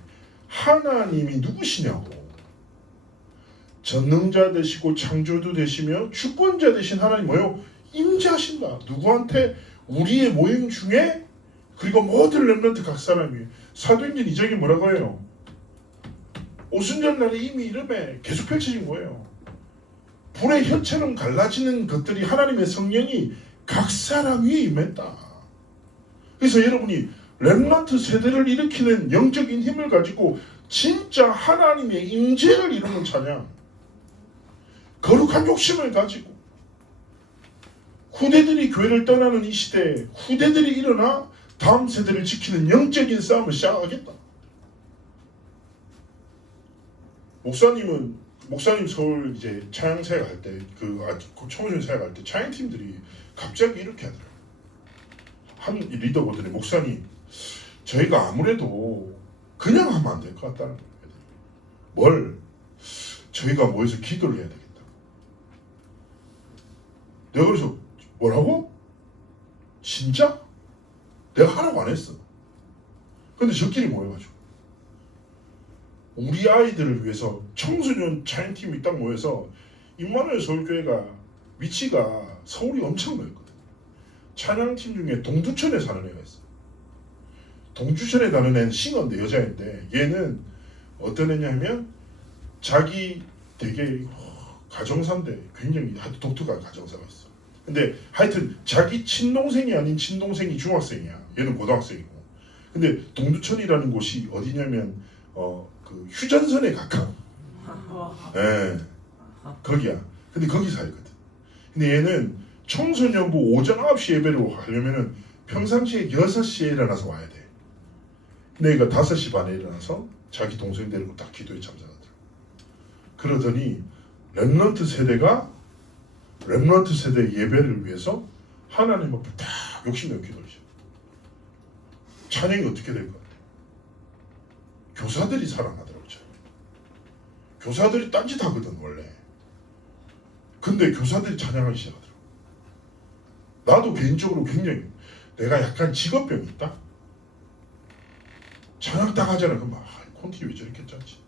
하나님이 누구시냐고. 전능자 되시고 창조주 되시며 주권자 되신 하나님 뭐요? 임재하신다. 누구한테? 우리의 모임 중에. 그리고 모든 렘넌트 각 사람이. 사도행전 2장에 뭐라고 해요? 오순절 날에 이미 이름에 계속 펼쳐진 거예요. 불의 혀처럼 갈라지는 것들이 하나님의 성령이 각 사람 위에 임했다. 그래서 여러분이 렘넌트 세대를 일으키는 영적인 힘을 가지고 진짜 하나님의 임재를 이루는 찬양, 거룩한 욕심을 가지고 후대들이 교회를 떠나는 이 시대에 후대들이 일어나 다음 세대를 지키는 영적인 싸움을 시작하겠다. 목사님은 목사님 서울 이제 찬양사에 갈 때 청소년 사회 갈 때 찬양 팀들이 갑자기 이렇게 하더라고요. 한 리더 보더니 목사님 저희가 아무래도 그냥 하면 안 될 것 같다는 거예요. 뭘? 저희가 모여서 기도를 해야 되겠다. 내가 그래서 뭐라고? 진짜? 내가 하라고 안 했어. 근데 저끼리 모여가지고 우리 아이들을 위해서 청소년 찬양팀이 딱 모여서 임마누엘 서울교회가 위치가 서울이 엄청 넓거든. 찬양팀 중에 동두천에 사는 애가 있어. 동두천에 사는 애는 싱어인데 여자인데 얘는 어떤 애냐면 자기 되게 가정사인데 굉장히 아주 독특한 가정사가 있어. 근데 하여튼 자기 친동생이 아닌 친동생이 중학생이야. 얘는 고등학생이고. 근데 동두천이라는 곳이 어디냐면 그 휴전선에 가까워. 예, 거기야. 근데 거기 살거든. 근데 얘는 청소년부 오전 9시 예배를 하려면은 평상시에 6시에 일어나서 와야 돼. 근데 얘가 5시 반에 일어나서 자기 동생 데리고 딱 기도에 참석하더라. 그러더니 렘넌트 세대 예배를 위해서 하나님 앞에 딱 욕심내고 기도를 시작. 찬양이 어떻게 될 것 같아? 교사들이 사랑하더라고. 교사들이 딴짓하거든 원래. 근데 교사들이 찬양하기 시작하더라고. 나도 개인적으로 굉장히 내가 약간 직업병이 있다. 찬양 딱 하잖아. 그럼 콘티 왜 저렇게 짰지?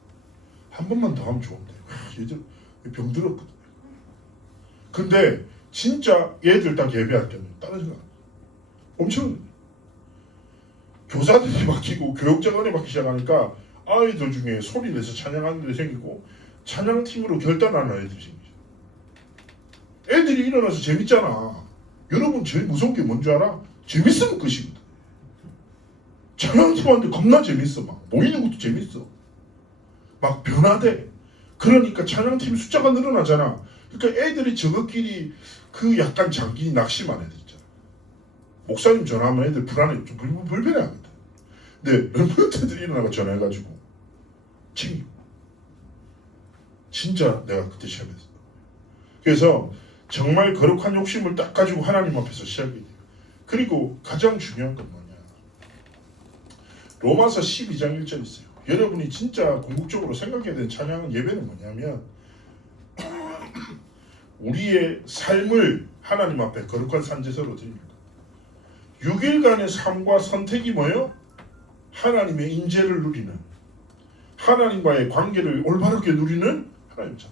한 번만 더 하면 좋은데. 예전 병들었거든. 근데 진짜 얘들 딱 예배할 때는 다른 생각. 엄청 교사들이 바뀌고 교육자관이 바뀌기 시작하니까 아이들 중에 소리 내서 찬양하는 애들이 생기고 찬양팀으로 결단하는 애들이 생기죠. 애들이 일어나서 재밌잖아. 여러분 제일 무서운 게 뭔지 알아? 재밌으면 끝이거든. 찬양팀한테 겁나 재밌어. 막 모이는 것도 재밌어. 막 변화돼. 그러니까 찬양팀 숫자가 늘어나잖아. 그러니까 애들이 저것끼리 그 약간 장기 낙심한 애들 있잖아. 목사님 전화하면 애들 불안해. 좀 불편해하거든. 근데 렘넌트들이 일어나가 전화해가지고 챙기고. 진짜 내가 그때 시험했어. 그래서 정말 거룩한 욕심을 딱 가지고 하나님 앞에서 시작이 돼요. 그리고 가장 중요한 건 뭐냐? 로마서 12장 1절 있어요. 여러분이 진짜 궁극적으로 생각해야 되는 찬양은 예배는 뭐냐면 우리의 삶을 하나님 앞에 거룩한 산제사로 드립니다. 6일간의 삶과 선택이 뭐예요? 하나님의 인재를 누리는, 하나님과의 관계를 올바르게 누리는 하나님 참.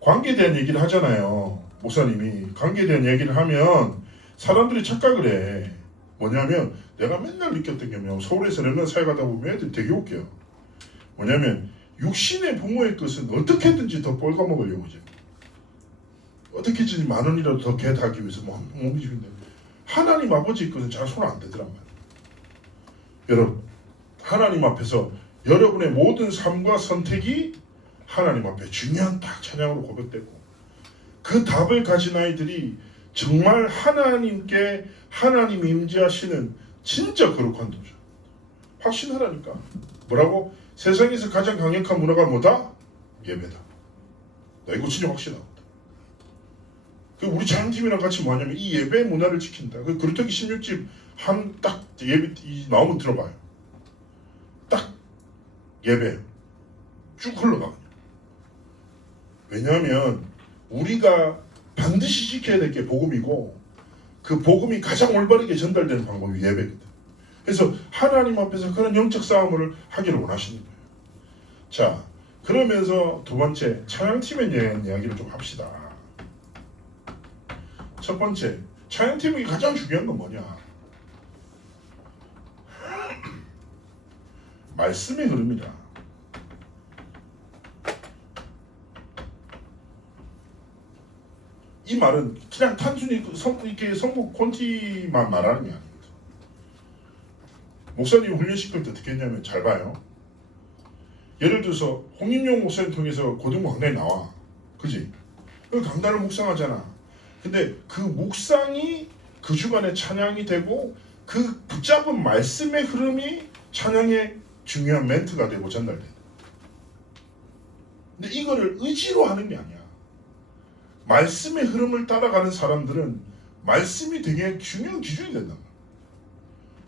관계에 대한 얘기를 하잖아요. 목사님이 관계에 대한 얘기를 하면 사람들이 착각을 해. 뭐냐면 내가 맨날 느꼈던 게 뭐냐면 서울에서 렘넌트 사회 가다 보면 애들이 되게 웃겨요. 뭐냐면 육신의 부모의 것은 어떻게든지 더 뻘거먹으려고 하죠. 어떻게든지 10,000원이라도 더 개하기 위해서 먹는 집인데 하나님 아버지의 것은 잘 손 안 대더란 말이에요. 여러분 하나님 앞에서 여러분의 모든 삶과 선택이 하나님 앞에 중요한 딱 찬양으로 고백되고 그 답을 가진 아이들이 정말 하나님께 하나님이 임재하시는 진짜 거룩한 도전 확신하라니까. 뭐라고? 세상에서 가장 강력한 문화가 뭐다? 예배다. 나 이거 진짜 확신하거든. 우리 찬양팀이랑 같이 뭐하냐면 이 예배 문화를 지킨다. 그루터기 16집 한 딱 예배 나오면 들어봐요. 딱 예배 쭉 흘러가. 왜냐하면 우리가 반드시 지켜야 될 게 복음이고 그 복음이 가장 올바르게 전달되는 방법이 예배거든. 그래서 하나님 앞에서 그런 영적 싸움을 하기를 원하시는 거예요. 자, 그러면서 두 번째 찬양팀에 대한 이야기를 좀 합시다. 첫 번째 찬양팀이 가장 중요한 건 뭐냐? 말씀의 흐름이다. 이 말은 그냥 단순히 이렇게 성부 콘티만 말하는 게 아닙니다. 목사님 훈련시킬 때 어떻게 했냐면 잘 봐요. 예를 들어서 홍인용 목사님 통해서 고등부 강단에 나와. 그지? 그 강단을 묵상하잖아. 근데 그 묵상이 그 주간에 찬양이 되고 그 붙잡은 말씀의 흐름이 찬양의 중요한 멘트가 되고 전달돼. 근데 이거를 의지로 하는 게 아니야. 말씀의 흐름을 따라가는 사람들은 말씀이 되게 중요한 기준이 된단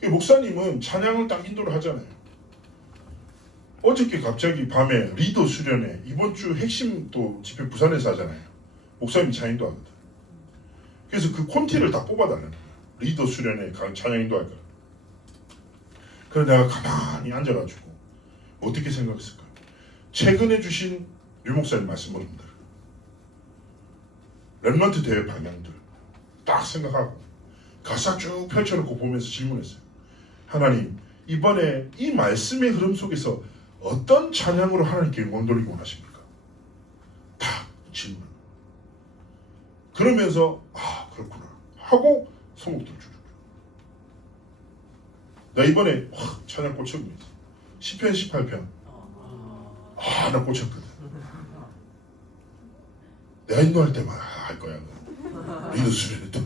말이야. 목사님은 찬양을 딱 인도를 하잖아요. 어저께 갑자기 밤에 리더 수련회, 이번 주 핵심 또 집회 부산에서 하잖아요. 목사님 찬양도 하거든. 그래서 그 콘티를 다 뽑아달라는 거야. 리더 수련회 찬양인도 할 거야. 그래서 내가 가만히 앉아가지고 어떻게 생각했을까? 최근에 주신 류 목사님 말씀입니다. 렘넌트 대회 방향들 딱 생각하고 가사 쭉 펼쳐놓고 보면서 질문했어요. 하나님, 이번에 이 말씀의 흐름 속에서 어떤 찬양으로 하나님께 영광 돌리고 원하십니까? 딱 질문. 그러면서 그렇구나 하고 선곡들 주죠. 나 이번에 찬양 꽂혔습니다. 시편 18편 나 꽂혔거든. 내가 인도할 때마다 할 거야. 리더 수련회 또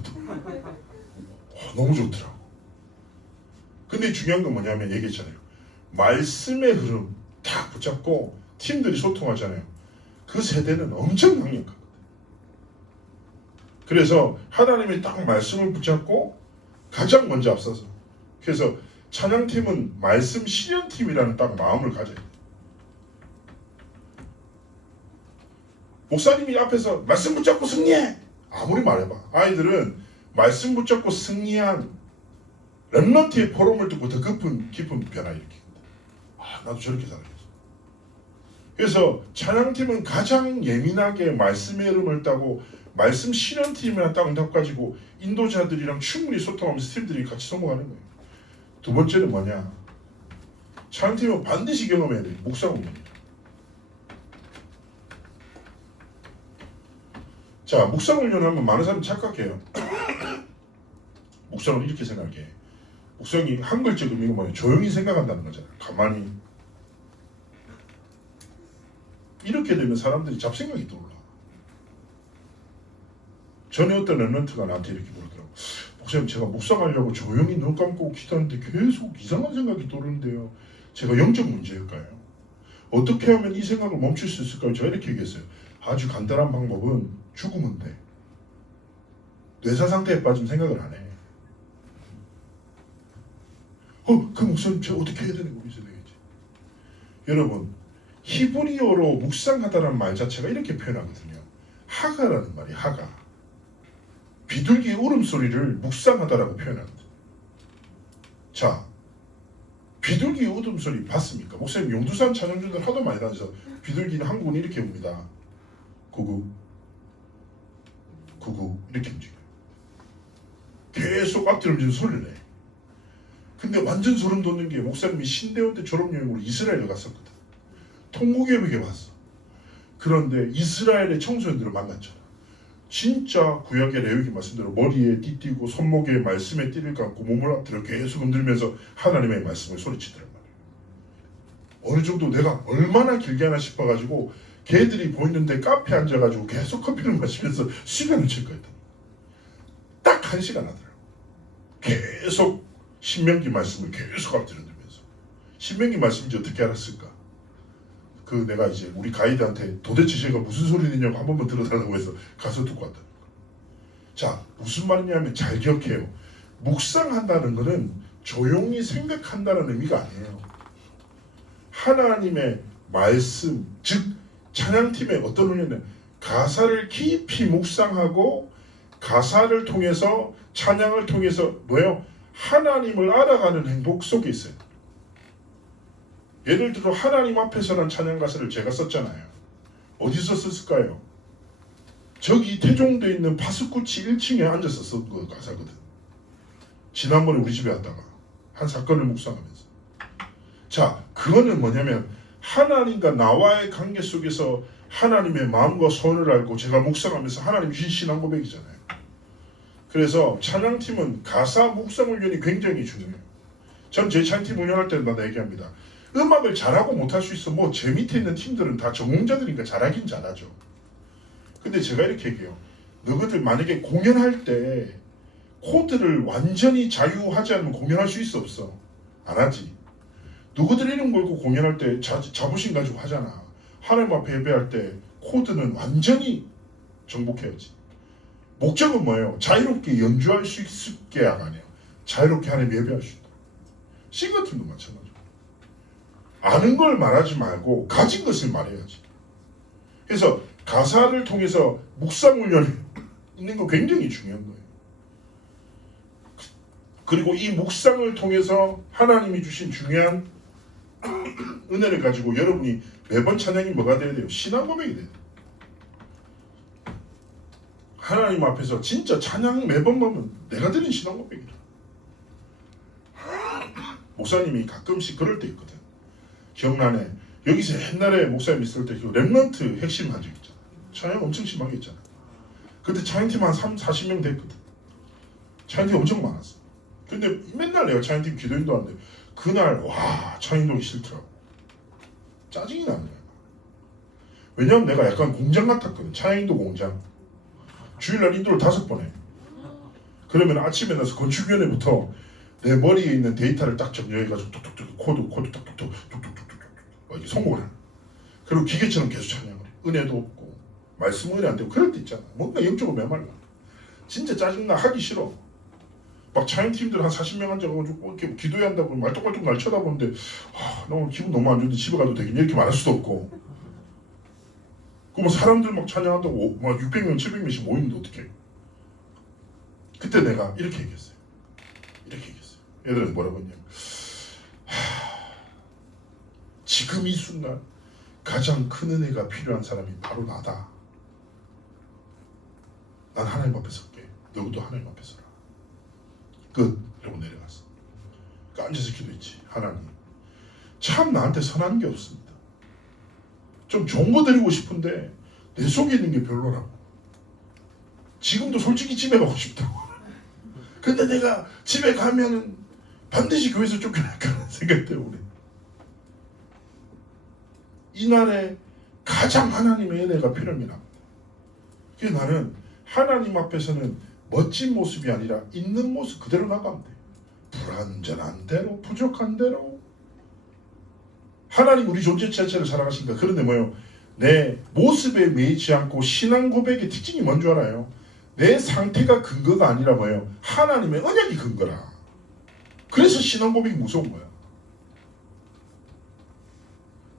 너무 좋더라고. 근데 중요한 건 뭐냐면 얘기했잖아요. 말씀의 흐름 딱 붙잡고 팀들이 소통하잖아요. 그 세대는 엄청 강력하거든. 그래서 하나님이 딱 말씀을 붙잡고 가장 먼저 앞서서, 그래서 찬양팀은 말씀 실현팀이라는 딱 마음을 가져야 돼. 목사님이 앞에서 말씀 붙잡고 승리해! 아무리 말해봐. 아이들은 말씀 붙잡고 승리한 렘넌트의 포럼을 듣고 더 깊은 변화 일으킵니다. 나도 저렇게 살아야겠어. 그래서 찬양팀은 가장 예민하게 말씀의 흐름을 따고 말씀 실현팀이랑 딱 응답 가지고 인도자들이랑 충분히 소통하면서 팀들이 같이 성공하는 거예요. 두 번째는 뭐냐? 찬양팀은 반드시 경험해야 돼요. 묵상훈련이에요. 자, 묵상훈련 하면 많은 사람이 착각해요. 묵상은 이렇게 생각해. 묵상이 한 글자 의미가 뭐예요? 조용히 생각한다는 거잖아요. 가만히. 이렇게 되면 사람들이 잡생각이 떠올라. 전에 어떤 렘넌트가 나한테 이렇게 물었더라고. 목사님, 제가 묵상하려고 조용히 눈 감고 기도하는데 계속 이상한 생각이 떠오르는데요. 제가 영적 문제일까요? 어떻게 하면 이 생각을 멈출 수 있을까요? 제가 이렇게 얘기했어요. 아주 간단한 방법은 죽으면 돼. 뇌사 상태에 빠지면 생각을 안 해. 그 목사님, 제가 어떻게 해야 되는 거겠지? 여러분, 히브리어로 묵상하다라는 말 자체가 이렇게 표현하거든요. 하가라는 말이 하가. 비둘기의 울음소리를 묵상하다라고 표현합니다. 자, 비둘기의 울음소리 봤습니까? 목사님, 용두산 찬양중들 하도 많이 다녀서 비둘기는 한국은 이렇게 봅니다. 구구 구구 이렇게 움직여요. 계속 앞뒤로 움직이는 소리를 내. 근데 완전 소름 돋는 게 목사님이 신대원 때 졸업여행으로 이스라엘을 갔었거든. 통곡예배에 왔어. 그런데 이스라엘의 청소년들을 만났잖아. 진짜 구약의 레위기 말씀대로 머리에 띠 띠고 손목에 말씀에 띠를 감고 몸을 앞뒤로 계속 흔들면서 하나님의 말씀을 소리치더란 말이에요. 어느 정도 내가 얼마나 길게 하나 싶어가지고 걔들이 보이는데 카페에 앉아가지고 계속 커피를 마시면서 시간을 칠 거였다. 딱 1시간 하더라고. 계속 신명기 말씀을 계속 앞뒤로 흔들면서. 신명기 말씀인지 어떻게 알았을까? 내가 이제 우리 가이드한테 도대체 제가 무슨 소리 내냐고 한 번만 들어달라고 해서 가서 듣고 왔다. 자, 무슨 말이냐면 잘 기억해요. 묵상한다는 것은 조용히 생각한다는 의미가 아니에요. 하나님의 말씀, 즉 찬양팀의 어떤 훈련은 가사를 깊이 묵상하고 가사를 통해서 찬양을 통해서 뭐예요? 하나님을 알아가는 행복 속에 있어요. 예를 들어 하나님 앞에서라는 찬양 가사를 제가 썼잖아요. 어디서 썼을까요? 저기 태종대에 있는 파스쿠치 1층에 앉아서 쓴 그 가사거든. 지난번에 우리 집에 왔다가 한 사건을 묵상하면서. 자, 그거는 뭐냐면 하나님과 나와의 관계 속에서 하나님의 마음과 소원을 알고 제가 묵상하면서 하나님 주신 신앙 고백이잖아요. 그래서 찬양팀은 가사 묵상 훈련이 굉장히 중요해요. 전 제 찬양팀 운영할 때마다 얘기합니다. 음악을 잘하고 못할 수 있어. 제 밑에 있는 팀들은 다 전공자들이니까 잘하긴 잘하죠. 근데 제가 이렇게 얘기해요. 너희들 만약에 공연할 때 코드를 완전히 자유하지 않으면 공연할 수 있어 없어? 안 하지. 너희들 이름 걸고 공연할 때 자부심 가지고 하잖아. 하나님 앞에 예배할 때 코드는 완전히 정복해야지. 목적은 뭐예요? 자유롭게 연주할 수 있게가 아니에요. 자유롭게 하나님 예배할 수 있다. 싱어팀도 마찬가지고. 아는 걸 말하지 말고 가진 것을 말해야지. 그래서 가사를 통해서 묵상 훈련이 있는 거 굉장히 중요한 거예요. 그리고 이 묵상을 통해서 하나님이 주신 중요한 은혜를 가지고 여러분이 매번 찬양이 뭐가 돼야 돼요? 신앙 고백이 돼요. 하나님 앞에서 진짜 찬양 매번 보면 내가 드린 신앙 고백이다. 목사님이 가끔씩 그럴 때 있거든. 기억나네. 여기서 옛날에 목사님 있을 때 그 랩런트 핵심 한적 있잖아. 찬양 엄청 심하게 했잖아. 그때 찬양팀 한 40명 됐거든. 찬양팀 엄청 많았어. 근데 맨날 내가 찬양팀 기도 인도하는데 그날 와 찬양인도하기 싫더라고. 짜증이 나는 거야. 왜냐면 내가 약간 공장 같았거든. 찬양인도 공장. 주일날 인도를 5번 해. 그러면 아침에 나서 건축위원회부터 내 머리에 있는 데이터를 딱 정리해가지고 톡톡톡 코드 톡톡톡 톡톡톡 이렇게 성공을 해. 그리고 기계처럼 계속 찬양을 해. 은혜도 없고 말씀 은혜 안 되고 그럴 때 있잖아. 뭔가 영적으로 메말라. 진짜 짜증나. 하기 싫어. 막 찬양팀들 한 40명 앉아가지고 이렇게 기도해야 한다고 말똥말똥 날 쳐다보는데 나 오늘 기분 너무 안 좋은데 집에 가도 되겠냐 이렇게 말할 수도 없고. 그럼 사람들 막 찬양한다고 막 600명 700명씩 모이는데 어떡해. 그때 내가 이렇게 얘기했어요. 애들은 뭐라고 했냐면 지금 이 순간 가장 큰 은혜가 필요한 사람이 바로 나다. 난 하나님 앞에 설게. 너도 하나님 앞에 서라. 끝. 이러고 내려갔어. 그러니까 앉아서 기도했지. 하나님 참 나한테 선한 게 없습니다. 좀 좋은 거 드리고 싶은데 내 속에 있는 게 별로라고. 지금도 솔직히 집에 가고 싶다고. 근데 내가 집에 가면은 반드시 교회에서 쫓겨날까라는 생각 때문에 이날에 가장 하나님의 은혜가 필요합니다. 그래서 나는 하나님 앞에서는 멋진 모습이 아니라 있는 모습 그대로 나가면 돼. 불완전한 대로, 부족한 대로. 하나님 우리 존재 자체를 사랑하시니까. 그런데 뭐예요? 내 모습에 매이지 않고 신앙 고백의 특징이 뭔 줄 알아요? 내 상태가 근거가 아니라 뭐예요? 하나님의 언약이 근거라. 그래서 신앙 고백이 무서운 거야.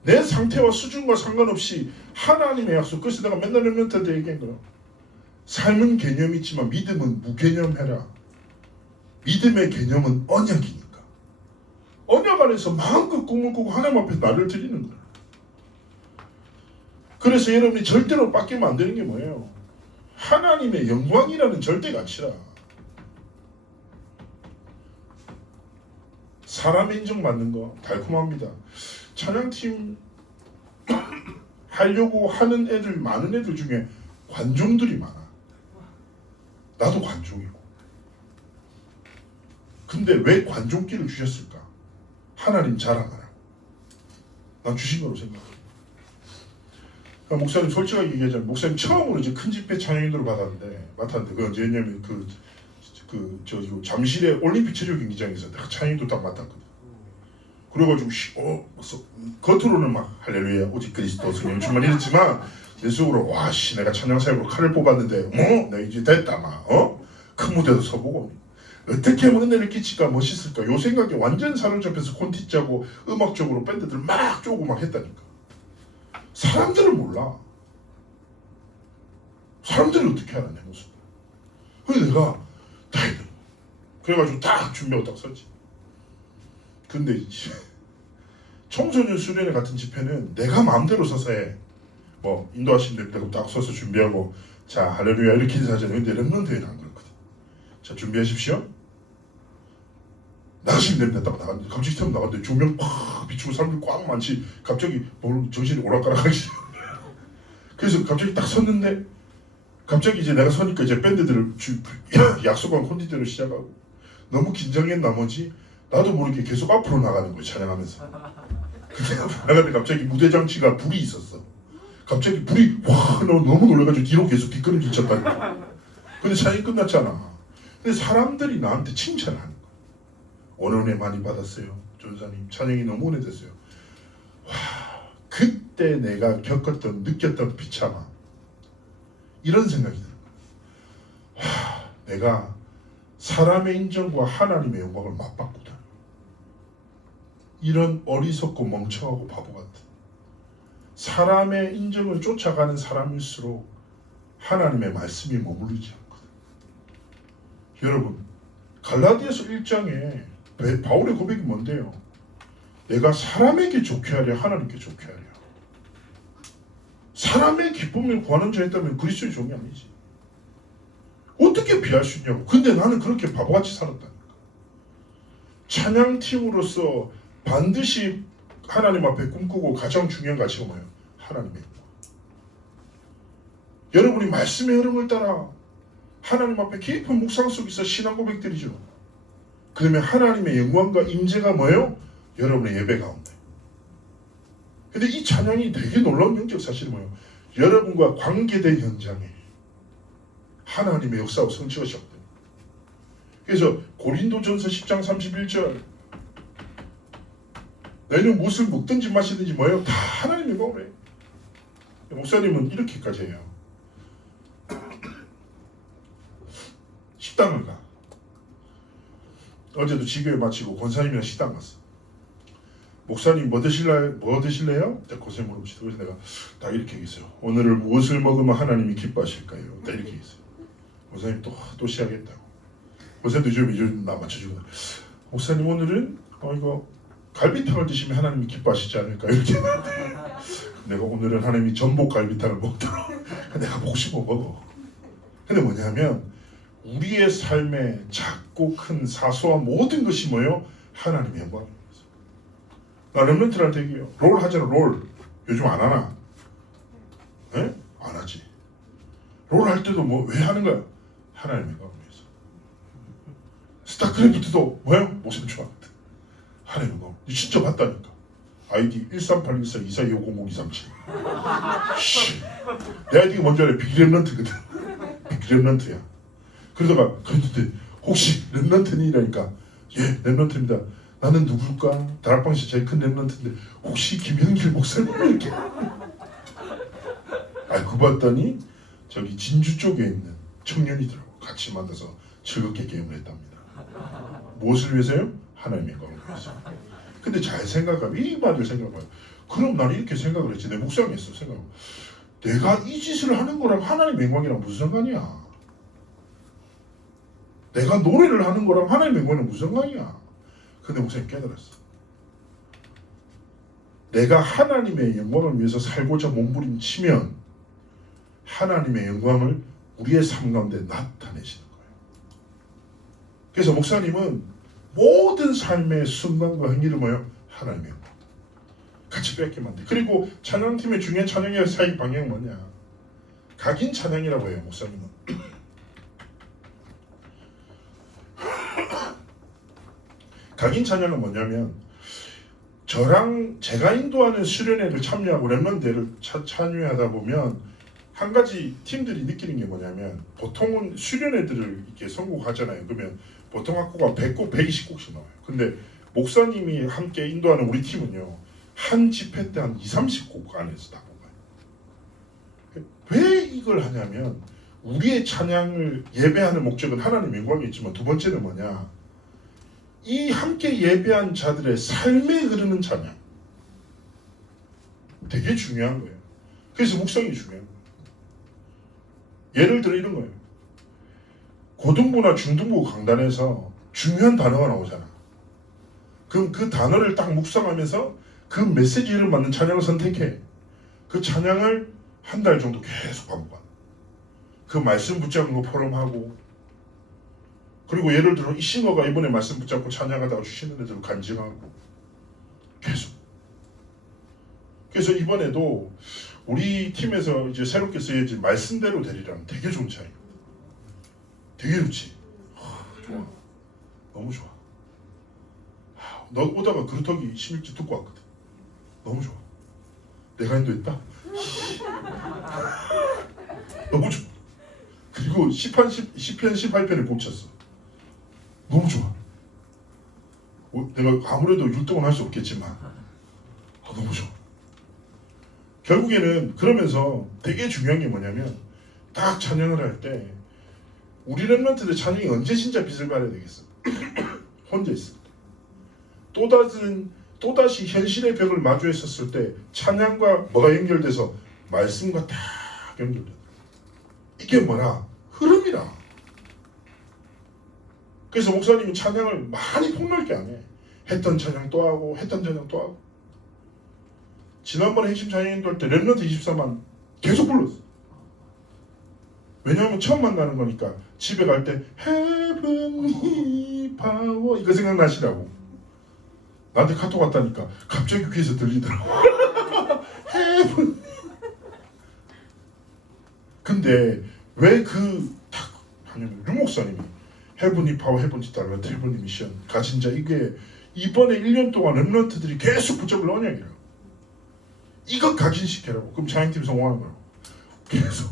내 상태와 수준과 상관없이 하나님의 약속. 그래서 내가 맨날 멘토한테 얘기한 거야. 삶은 개념이 있지만 믿음은 무개념해라. 믿음의 개념은 언약이니까. 언약 안에서 마음껏 꿈을 꾸고 하나님 앞에 나를 드리는 거야. 그래서 여러분이 절대로 뺏기면 안 되는 게 뭐예요? 하나님의 영광이라는 절대 가치라. 사람 인정받는 거 달콤합니다. 찬양팀 하려고 하는 애들, 많은 애들 중에 관종들이 많아. 나도 관종이고. 근데 왜 관종끼를 주셨을까? 하나님 자랑하라고. 난 주신 거로 생각해. 그러니까 목사님 솔직하게 얘기하자면 목사님 처음으로 이제 큰 집회 찬양인도를 맡았는데 그 언제냐면 잠실에 올림픽 체조 경기장에서 내가 찬양인도 딱 맡았거든. 그래가지고 겉으로는 막 할렐루야 오직 그리스도 성령 충만 이랬지만 내 속으로 와씨 내가 찬양 사역으로 칼을 뽑았는데 내가 이제 됐다 막 큰 무대에서 서보고 어떻게 하면 은혜를 끼칠까 멋있을까 요 생각에 완전 사로잡혀서 콘티 짜고 음악적으로 밴드들 막 쪼고 막 했다니까. 사람들은 몰라. 사람들은 어떻게 알아 내 모습을. 그래서 내가 다 했다. 그래가지고 딱 준비하고 딱 섰지. 근데 청소년 수련회 같은 집회는 내가 마음대로 서서 해. 뭐 인도하신 분 딱 서서 준비하고 자 할렐루야 이렇게 인사하잖아요. 근데 렘넌트회는 안 그렇거든. 자 준비하십시오. 나가시면 됩니다. 딱 나갔는데 갑자기 처음 나갔는데 조명 팍 비추고 사람들 꽉 많지. 갑자기 정신이 오락가락하기 시작. 그래서 갑자기 딱 섰는데 갑자기 이제 내가 서니까 이제 밴드들을 약속한 콘디대로 시작하고 너무 긴장한 나머지 나도 모르게 계속 앞으로 나가는 거예요. 찬양하면서. 근데 나가는데 갑자기 무대 장치가 불이 있었어. 갑자기 불이 너무 놀라가지고 뒤로 계속 뒷걸음질 쳤다니까. 근데 찬양이 끝났잖아. 근데 사람들이 나한테 칭찬하는 거야. 오늘 은혜 많이 받았어요. 전사님 찬양이 너무 은혜 됐어요. 와, 그 그때 내가 겪었던 느꼈던 비참함 이런 생각이 들어요. 내가 사람의 인정과 하나님의 영광을 맞바꾸다. 이런 어리석고 멍청하고 바보 같은 사람의 인정을 쫓아가는 사람일수록 하나님의 말씀이 머무르지 않거든. 여러분 갈라디아서 1장에 바울의 고백이 뭔데요? 내가 사람에게 좋게 하려 하나님께 좋게 하려. 사람의 기쁨을 구하는 자였다면 그리스도의 종이 아니지. 어떻게 비할 수 있냐고. 근데 나는 그렇게 바보같이 살았다니까. 찬양팀으로서 반드시 하나님 앞에 꿈꾸고 가장 중요한 가치가 뭐예요? 하나님의 영광. 여러분이 말씀의 흐름을 따라 하나님 앞에 깊은 묵상 속에서 신앙 고백드리죠. 그러면 하나님의 영광과 임재가 뭐예요? 여러분의 예배 가운데. 근데 이 찬양이 되게 놀라운 영적 사실이 뭐예요? 여러분과 관계된 현장에 하나님의 역사와 성취가 시작돼요. 그래서 고린도전서 10장 31절 너희는 무엇을 먹든지 마시든지 뭐예요? 다 하나님의 영광을 해요. 목사님은 이렇게까지 해요. 식당을 가. 어제도 지교회 마치고 권사님이랑 식당 갔어. 목사님 뭐 드실래요? 권사님 물어보시더라고요. 그래서 내가 다 이렇게 얘기했어요. 오늘을 무엇을 먹으면 하나님이 기뻐하실까요? 다 이렇게 얘기했어요. 목사님 또 시작했다고. 목사님도 요즘 나 맞춰주고 목사님 오늘은 이거 갈비탕을 드시면 하나님이 기뻐하시지 않을까요? 이렇게 내가 오늘은 하나님이 전복 갈비탕을 먹도록 내가 먹고 싶어 먹어. 근데 뭐냐면 우리의 삶에 작고 큰 사소한 모든 것이 뭐예요? 하나님의 영광입니다. 나 렘넌트한테 얘기해요. 롤 하잖아. 롤 요즘 안 하나? 에? 안 하지. 롤 할 때도 뭐 왜 하는 거야? 하나님의 영광을 위해서. 스타크래프트도 뭐예요? 목숨 좋아한다. 하나님의 영광. 진짜 맞다니까. 아이디 13814242500237. 내 아이디가 뭔지 알아요? 빅렘넌트거든. 빅렘넌트야. 그러다가 그랬는데 혹시 렘넌트니라니까 예 렘넌트입니다. 나는 누굴까? 다락방에서 제일 큰 렘넌트인데 혹시 김현길 목사님 이렇게 그 봤더니 저기 진주 쪽에 있는 청년이더라고. 같이 만나서 즐겁게 게임을 했답니다. 무엇을 위해서요? 하나님의 영광을 위해서. 근데 잘 생각하면 이 말을 생각해봐요. 그럼 나는 이렇게 생각을 했지. 내 묵상했어. 생각하면 내가 이 짓을 하는 거랑 하나님의 영광이랑 무슨 상관이야? 내가 노래를 하는 거랑 하나님의 영광이랑 무슨 상관이야? 근데 목사님 깨달았어. 내가 하나님의 영광을 위해서 살고자 몸부림치면 하나님의 영광을 우리의 삶 가운데 나타내시는 거예요. 그래서 목사님은 모든 삶의 순간과 행위를 뭐예요? 하나님의 영광. 같이 뺏기면 안 돼. 그리고 찬양팀의 중요한 찬양의 사이 방향이 뭐냐? 각인 찬양이라고 해요. 목사님은. 각인 찬양은 뭐냐면 저랑 제가 인도하는 수련회를 참여하고 렘넌트를 참여하다 보면 한 가지 팀들이 느끼는 게 뭐냐면 보통은 수련회들을 이렇게 선곡하잖아요. 그러면 보통 학교가 100곡, 120곡씩 나와요. 근데 목사님이 함께 인도하는 우리 팀은요. 한 집회 때 한 20, 30곡 안에서 다 뽑아요. 왜 이걸 하냐면 우리의 찬양을 예배하는 목적은 하나님의 영광이 있지만 두 번째는 뭐냐? 이 함께 예배한 자들의 삶에 흐르는 찬양. 되게 중요한 거예요. 그래서 묵상이 중요한 거예요. 예를 들어 이런 거예요. 고등부나 중등부 강단에서 중요한 단어가 나오잖아. 그럼 그 단어를 딱 묵상하면서 그 메시지를 맞는 찬양을 선택해. 그 찬양을 한 달 정도 계속 반복하는. 그 말씀 붙잡는 거 포럼하고. 그리고 예를 들어 이 싱어가 이번에 말씀 붙잡고 찬양하다가 주시는 애들 간증하고 계속. 그래서 이번에도 우리 팀에서 이제 새롭게 쓰여진 말씀대로 되리라는 되게 좋은 차이. 되게 좋지. 좋아. 너무 좋아. 너 오다가 그루터기 16지 듣고 왔거든. 너무 좋아. 내가 인도했다. 너무 좋아. 그리고 시편 18편에 꽂혔어. 너무 좋아. 내가 아무래도 율동은 할 수 없겠지만 너무 좋아. 결국에는 그러면서 되게 중요한 게 뭐냐면 딱 찬양을 할 때 우리 랩런트들 찬양이 언제 진짜 빛을 발해야 되겠어? 혼자 있을 때. 또다시 현실의 벽을 마주했었을 때 찬양과 뭐가 연결돼서 말씀과 딱 연결돼. 이게 뭐라? 흐름이라. 그래서 목사님이 찬양을 많이 폭넓게 안 해. 했던 찬양 또 하고 했던 찬양 또 하고. 지난번에 핵심 찬양인도 할 때 랩런트 24만 계속 불렀어. 왜냐하면 처음 만나는 거니까 집에 갈 때 Heavenly Power 이거 생각나시라고. 나한테 카톡 왔다니까 갑자기 귀에서 들리더라고. Heaven. 근데 왜 딱 하냐면 류 목사님이 Heavenly Power, Heavenly Talent, Heavenly Mission 가진 자 이게 이번에 1년 동안 랩런트들이 계속 붙잡을 언약이라고. 이거 각인시키라고. 그럼 자영팀 성공하는 거라고. 계속.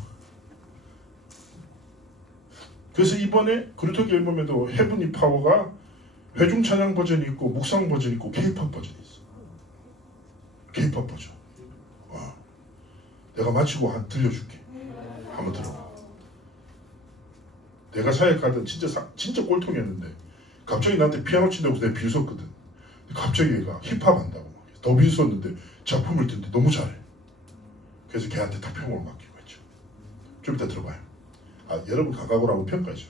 그래서 이번에 그루터기 앨범에도 헤븐리 파워가 회중 찬양 버전이 있고 묵상 버전이 있고 K-팝 버전이 있어. K-팝 버전. 와. 내가 마치고 들려줄게. 한번 들어봐. 내가 사역하던 진짜 꼴통이었는데 갑자기 나한테 피아노 친다고 해서 내가 비웃었거든. 갑자기 얘가 힙합 한다고 더 비웃었는데 작품을 듣는데 너무 잘해. 그래서 걔한테 다 평을 맡기고 했죠. 좀 이따 들어봐요. 여러분 가가고라고 평가하죠.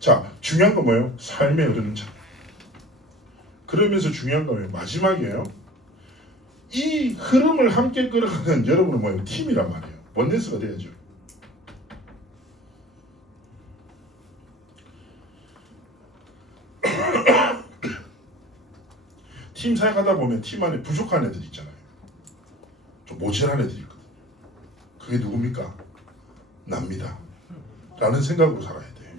자, 중요한 건 뭐예요? 삶에 흐르는 자. 그러면서 중요한 건 뭐예요? 마지막이에요. 이 흐름을 함께 끌어가는 여러분은 뭐예요? 팀이란 말이에요. 원네스가 돼야죠. 팀 사역하다 보면 팀 안에 부족한 애들 있잖아요. 좀 모자란 애들이 있거든요. 그게 누굽니까? 납니다. 라는 생각으로 살아야 돼.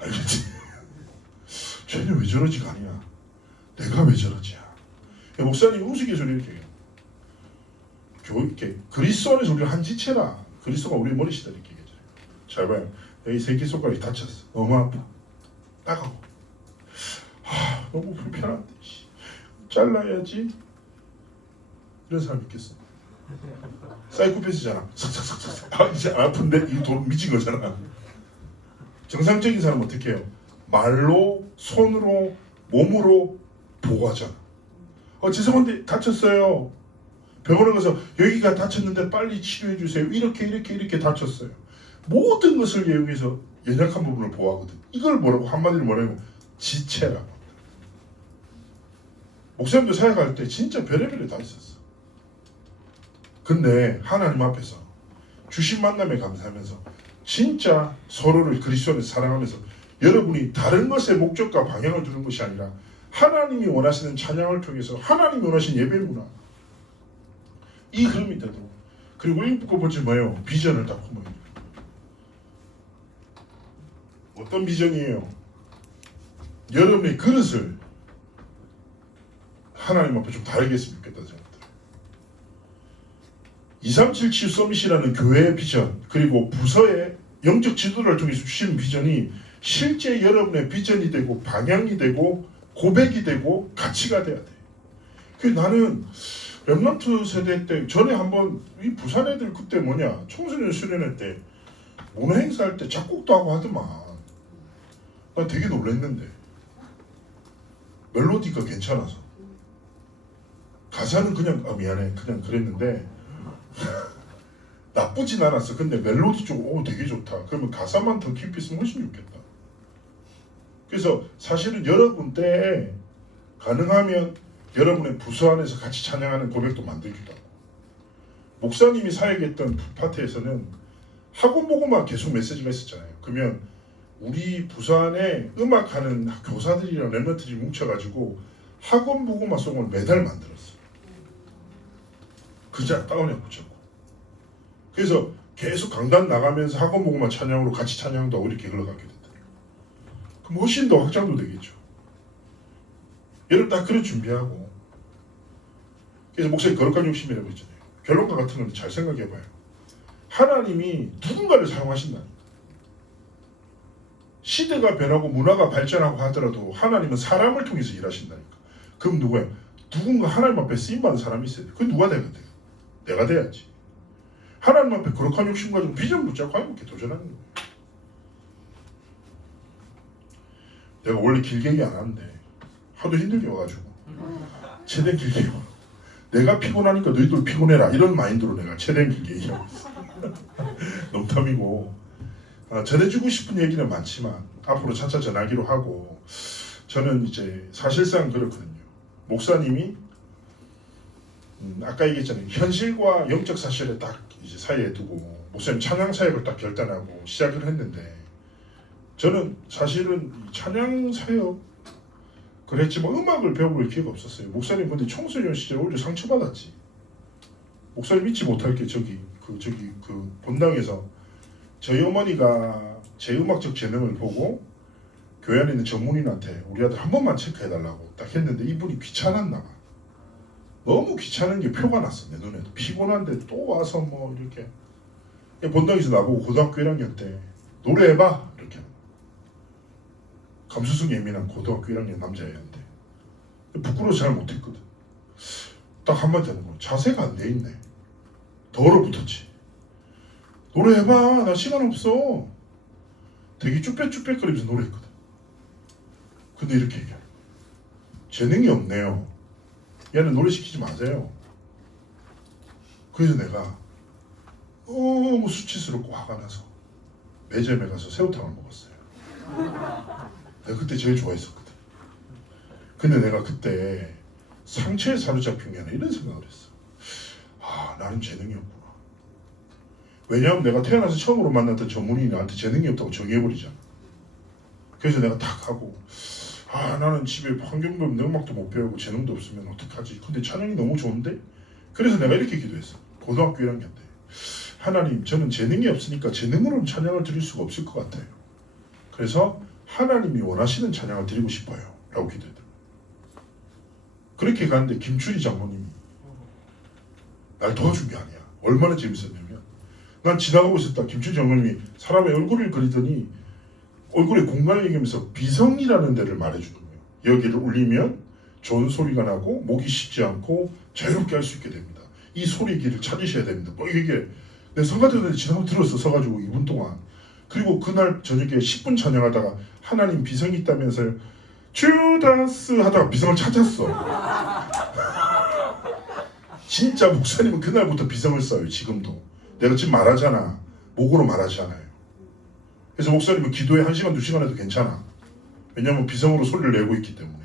알겠지? 쟤는 왜 저러지가 아니야. 내가 왜 저러지야. 목사님 우스갯소리 이렇게 해요. 이렇게 그리스도 안에서 우리를 한 지체라. 그리스도가 우리 머리시다 이렇게 얘기하잖아요. 잘 봐요. 여기 새끼손가락이 다쳤어. 너무 아파. 따가워. 너무 불편한데. 잘라야지. 이런 사람 있겠어. 사이코패스잖아. 삭삭삭삭. 이제 아픈데 이 돈 미친 거잖아. 정상적인 사람은 어떻게 해요? 말로, 손으로, 몸으로 보호하잖아. 죄송한데 다쳤어요. 병원에 가서 여기가 다쳤는데 빨리 치료해 주세요. 이렇게 다쳤어요. 모든 것을 이용해서 연약한 부분을 보호하거든. 이걸 뭐라고 한마디로 뭐라고 지체라고. 목사님도 사역할 때 진짜 별의별이 다 있었어. 근데 하나님 앞에서 주신 만남에 감사하면서 진짜 서로를 그리스도 안에서 사랑하면서 여러분이 다른 것에 목적과 방향을 두는 것이 아니라 하나님이 원하시는 찬양을 통해서 하나님이 원하시는 예배 문화 이 흐름이 되도록 그리고 읽고 보지 마요. 비전을 딱 품어요. 어떤 비전이에요? 여러분의 그릇을 하나님 앞에 좀 다르게 했으면 좋겠다는 생각들. 237 서밋이라는 교회의 비전 그리고 부서의 영적 지도를 통해서 주시는 비전이 실제 여러분의 비전이 되고 방향이 되고 고백이 되고 가치가 돼야 돼. 그래서 나는 랩런트 세대 때 전에 한번 이 부산 애들 그때 청소년 수련회 때 문화 행사할 때 작곡도 하고 하더만. 나 되게 놀랐는데 멜로디가 괜찮아서 가사는 그냥 미안해 그냥 그랬는데 나쁘진 않았어. 근데 멜로디 쪽 되게 좋다. 그러면 가사만 더 깊이 있으면 훨씬 좋겠다. 그래서 사실은 여러분 때에 가능하면 여러분의 부서 안에서 같이 찬양하는 고백도 만들기도 하고 목사님이 사역했던 파트에서는 학원 보고만 계속 메시지가 있었잖아요. 그러면 우리 부서 안에 음악하는 교사들이랑 랩런트들이 뭉쳐가지고 학원 보고만 송을 매달 만들었어. 그자 다운에 붙였고 그래서 계속 강단 나가면서 학원 보고만 찬양으로 같이 찬양도 하고 이렇게 흘러가게 됐다. 그럼 훨씬 더 확장도 되겠죠. 여러분 다 그런 준비하고 그래서 목사님 거룩한 욕심이라고 했잖아요. 결론과 같은 건 잘 생각해봐요. 하나님이 누군가를 사용하신다니까. 시대가 변하고 문화가 발전하고 하더라도 하나님은 사람을 통해서 일하신다니까. 그럼 누구야? 누군가 하나님 앞에 쓰임받은 사람이 있어요. 그게 누가 되거든? 내가 돼야지. 하나님 앞에 거룩한 욕심 가지고 비전 붙잡고 하나님께 도전하는 거예요. 내가 원래 길게 얘기 안 하는데 하도 힘들게 와가지고 최대한 길게 와. 내가 피곤하니까 너희들 피곤해라 이런 마인드로 내가 최대한 길게 얘기하고 있어. 농담이고 전해주고 싶은 얘기는 많지만 앞으로 차차 전하기로 하고, 저는 이제 사실상 그렇거든요. 목사님이 아까 얘기했잖아요. 현실과 영적 사실을 딱 이제 사이에 두고 목사님 찬양 사역을 딱 결단하고 시작을 했는데, 저는 사실은 찬양 사역 그랬지만 음악을 배워볼 기회가 없었어요. 목사님 근데 청소년 시절에 오히려 상처받았지. 목사님 잊지 못할 게 그 본당에서 저희 어머니가 제 음악적 재능을 보고 교회 안에 있는 전문인한테 우리 아들 한 번만 체크해달라고 딱 했는데 이분이 귀찮았나 봐. 너무 귀찮은 게 표가 났어. 내 눈에도. 피곤한데 또 와서 뭐 이렇게 본당에서 나보고 고등학교 1학년 때 노래해봐 이렇게. 감수성 예민한 고등학교 1학년 남자애였는데 부끄러워서 잘 못했거든. 딱 한 번 되는 거야. 자세가 안 돼 있네. 더 얼어붙었지. 노래해봐. 나 시간 없어. 되게 쭈뼛쭈뼛거리면서 노래했거든. 근데 이렇게 얘기해. 재능이 없네요. 얘는 노래 시키지 마세요. 그래서 내가 너무 수치스럽고 화가 나서 매점에 가서 새우탕을 먹었어요. 내가 그때 제일 좋아했었거든. 근데 내가 그때 상처에 사로잡힌 게 아니라 이런 생각을 했어. 나는 재능이 없구나. 왜냐하면 내가 태어나서 처음으로 만났던 전문인이 나한테 재능이 없다고 정해버리잖아. 그래서 내가 탁 하고 나는 집에 환경도 없는데 음악도 못 배우고 재능도 없으면 어떡하지. 근데 찬양이 너무 좋은데? 그래서 내가 이렇게 기도했어. 고등학교 1학년 때. 하나님, 저는 재능이 없으니까 재능으로는 찬양을 드릴 수가 없을 것 같아요. 그래서 하나님이 원하시는 찬양을 드리고 싶어요 라고 기도했더라고요. 그렇게 가는데 김춘희 장모님이 날 도와준 게 아니야. 얼마나 재밌었냐면, 난 지나가고 있었다. 김춘희 장모님이 사람의 얼굴을 그리더니 얼굴에 공간을 얘기하면서 비성이라는 데를 말해주는 거예요. 여기를 울리면 좋은 소리가 나고 목이 쉽지 않고 자유롭게 할 수 있게 됩니다. 이 소리 길을 찾으셔야 됩니다. 뭐 이게 내 성가대원에 지나고 들었어. 서가지고 2분 동안. 그리고 그날 저녁에 10분 찬양하다가 하나님 비성이 있다면서요. 주다스 하다가 비성을 찾았어. 진짜 목사님은 그날부터 비성을 써요. 지금도. 내가 지금 말하잖아. 목으로 말하지 않아요. 그래서 목사님은 기도에 1시간, 2시간 해도 괜찮아. 왜냐하면 비성으로 소리를 내고 있기 때문에.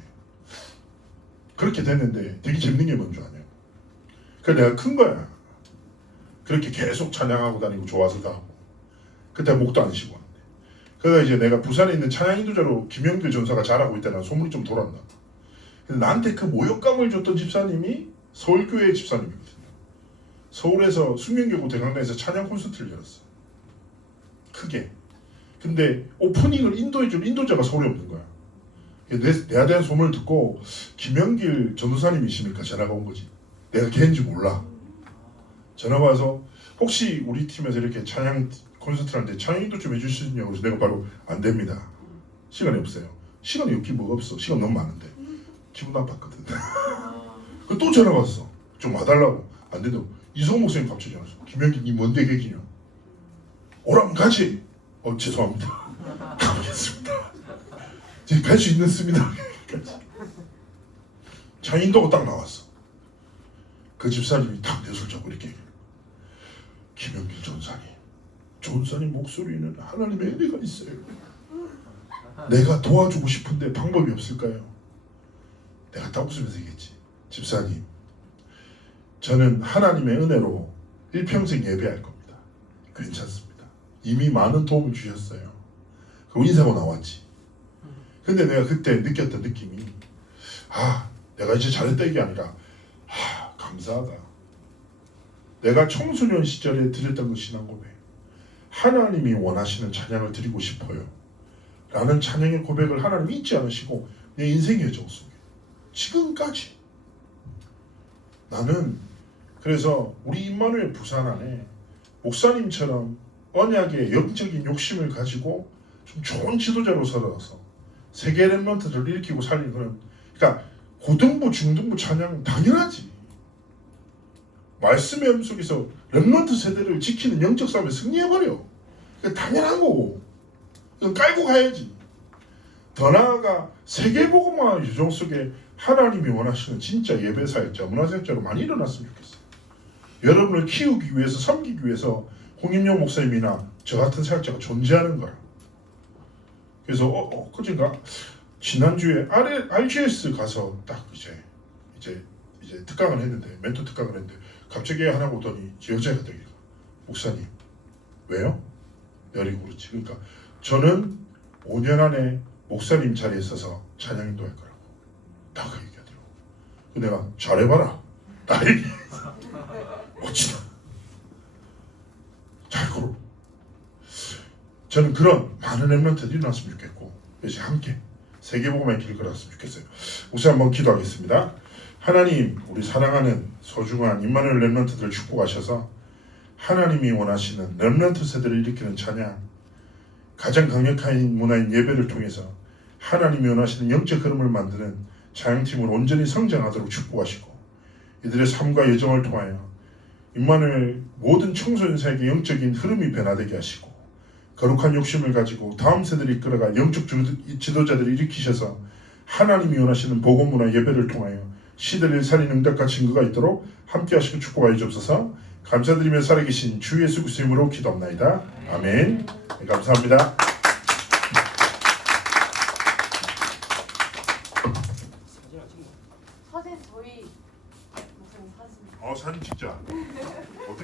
그렇게 됐는데 되게 재밌는 게 뭔 줄 아냐. 그래서 내가 큰 거야. 그렇게 계속 찬양하고 다니고 좋아서도 하고. 그때 목도 안 쉬고 하는데. 그러다 이제 내가 부산에 있는 찬양 인도자로 김영길 전사가 잘하고 있다는 소문이 좀 돌았나. 그래서 나한테 그 모욕감을 줬던 집사님이 서울교회 집사님이거든요. 서울에서 숙명여고 대강당에서 찬양 콘서트를 열었어. 크게. 근데 오프닝을 인도해줄 인도자가 서울에 없는 거야. 내가 대한 소문을 듣고 김영길 전도사님이십니까? 전화가 온 거지. 내가 걔인지 몰라. 전화가 와서 혹시 우리 팀에서 이렇게 찬양 콘서트를 하는데 찬양 인도 좀 해주실 수 있냐고. 그래서 내가 바로 안 됩니다. 시간이 없어요. 시간이 없긴 뭐가 없어. 시간 너무 많은데. 기분 나빴거든. 또 전화가 왔어. 좀 와달라고. 안 된다고. 이성호 목사님 갑자기 전화 왔어. 김영길 니 뭔데 계기냐. 오라면 가지. 죄송합니다. 가보겠습니다. 제가 갈 수 있습니다. 장인도가 딱 나왔어. 그 집사님이 딱 내 손 잡고 이렇게 김영길 전사님 목소리는 하나님의 은혜가 있어요. 내가 도와주고 싶은데 방법이 없을까요? 내가 딱 웃으면서 얘기했지. 집사님, 저는 하나님의 은혜로 일평생 예배할 겁니다. 괜찮습니다. 이미 많은 도움을 주셨어요. 그리고 인사하고 나왔지. 근데 내가 그때 느꼈던 느낌이 내가 이제 잘했다 이게 아니라 감사하다. 내가 청소년 시절에 드렸던 그 신앙 고백, 하나님이 원하시는 찬양을 드리고 싶어요 라는 찬양의 고백을 하나님 잊지 않으시고 내 인생의 여정 속에 지금까지 나는 그래서 우리 임마누엘 부산 안에 목사님처럼 언약의 영적인 욕심을 가지고 좀 좋은 지도자로 살아서 세계 렘넌트를 일으키고 살리는 그런, 그러니까 고등부 중등부 찬양 당연하지. 말씀의 음 속에서 렘넌트 세대를 지키는 영적 싸움에 승리해버려. 그게 당연한 거고. 이건 깔고 가야지. 더 나아가 세계복음화 유종 속에 하나님이 원하시는 진짜 예배사역자, 문화사역자로 많이 일어났으면 좋겠어요. 여러분을 키우기 위해서, 섬기기 위해서 홍인영 목사님이나 저 같은 사역자가 존재하는 거야. 그래서 그진가 지난주에 RGS 가서 딱 이제 특강을 했는데, 멘토 특강을 했는데 갑자기 하나 오더니 여자가 되기가, 목사님 왜요? 내리고 그렇지. 그러니까 저는 5년 안에 목사님 자리에 서서 찬양 인도할 거라고 딱 얘기하더라고. 내가 잘해봐라. 나이 멋지다. 잘 걸어. 저는 그런 많은 렘넌트들이 일어났으면 좋겠고, 그래서 함께 세계복음의 길을 걸었으면 좋겠어요. 우선 한번 기도하겠습니다. 하나님, 우리 사랑하는 소중한 임마누엘 렘넌트들을 축복하셔서 하나님이 원하시는 렘넌트 세대를 일으키는 찬양, 가장 강력한 문화인 예배를 통해서 하나님이 원하시는 영적 흐름을 만드는 찬양팀을 온전히 성장하도록 축복하시고, 이들의 삶과 여정을 통하여 임마누엘 모든 청소년사에게 영적인 흐름이 변화되게 하시고, 거룩한 욕심을 가지고 다음 세대를 이끌어가 영적 지도자들을 일으키셔서 하나님이 원하시는 복음문화 예배를 통하여 시대를 살리는 응답과 증거가 있도록 함께 하시고 축복하여 주옵소서. 감사드리며 살아계신 주 예수 그리스도의 이름으로 기도합나이다. 아멘. 네, 감사합니다. 사진 저희 무슨 사진 사진 찍자. 어떻게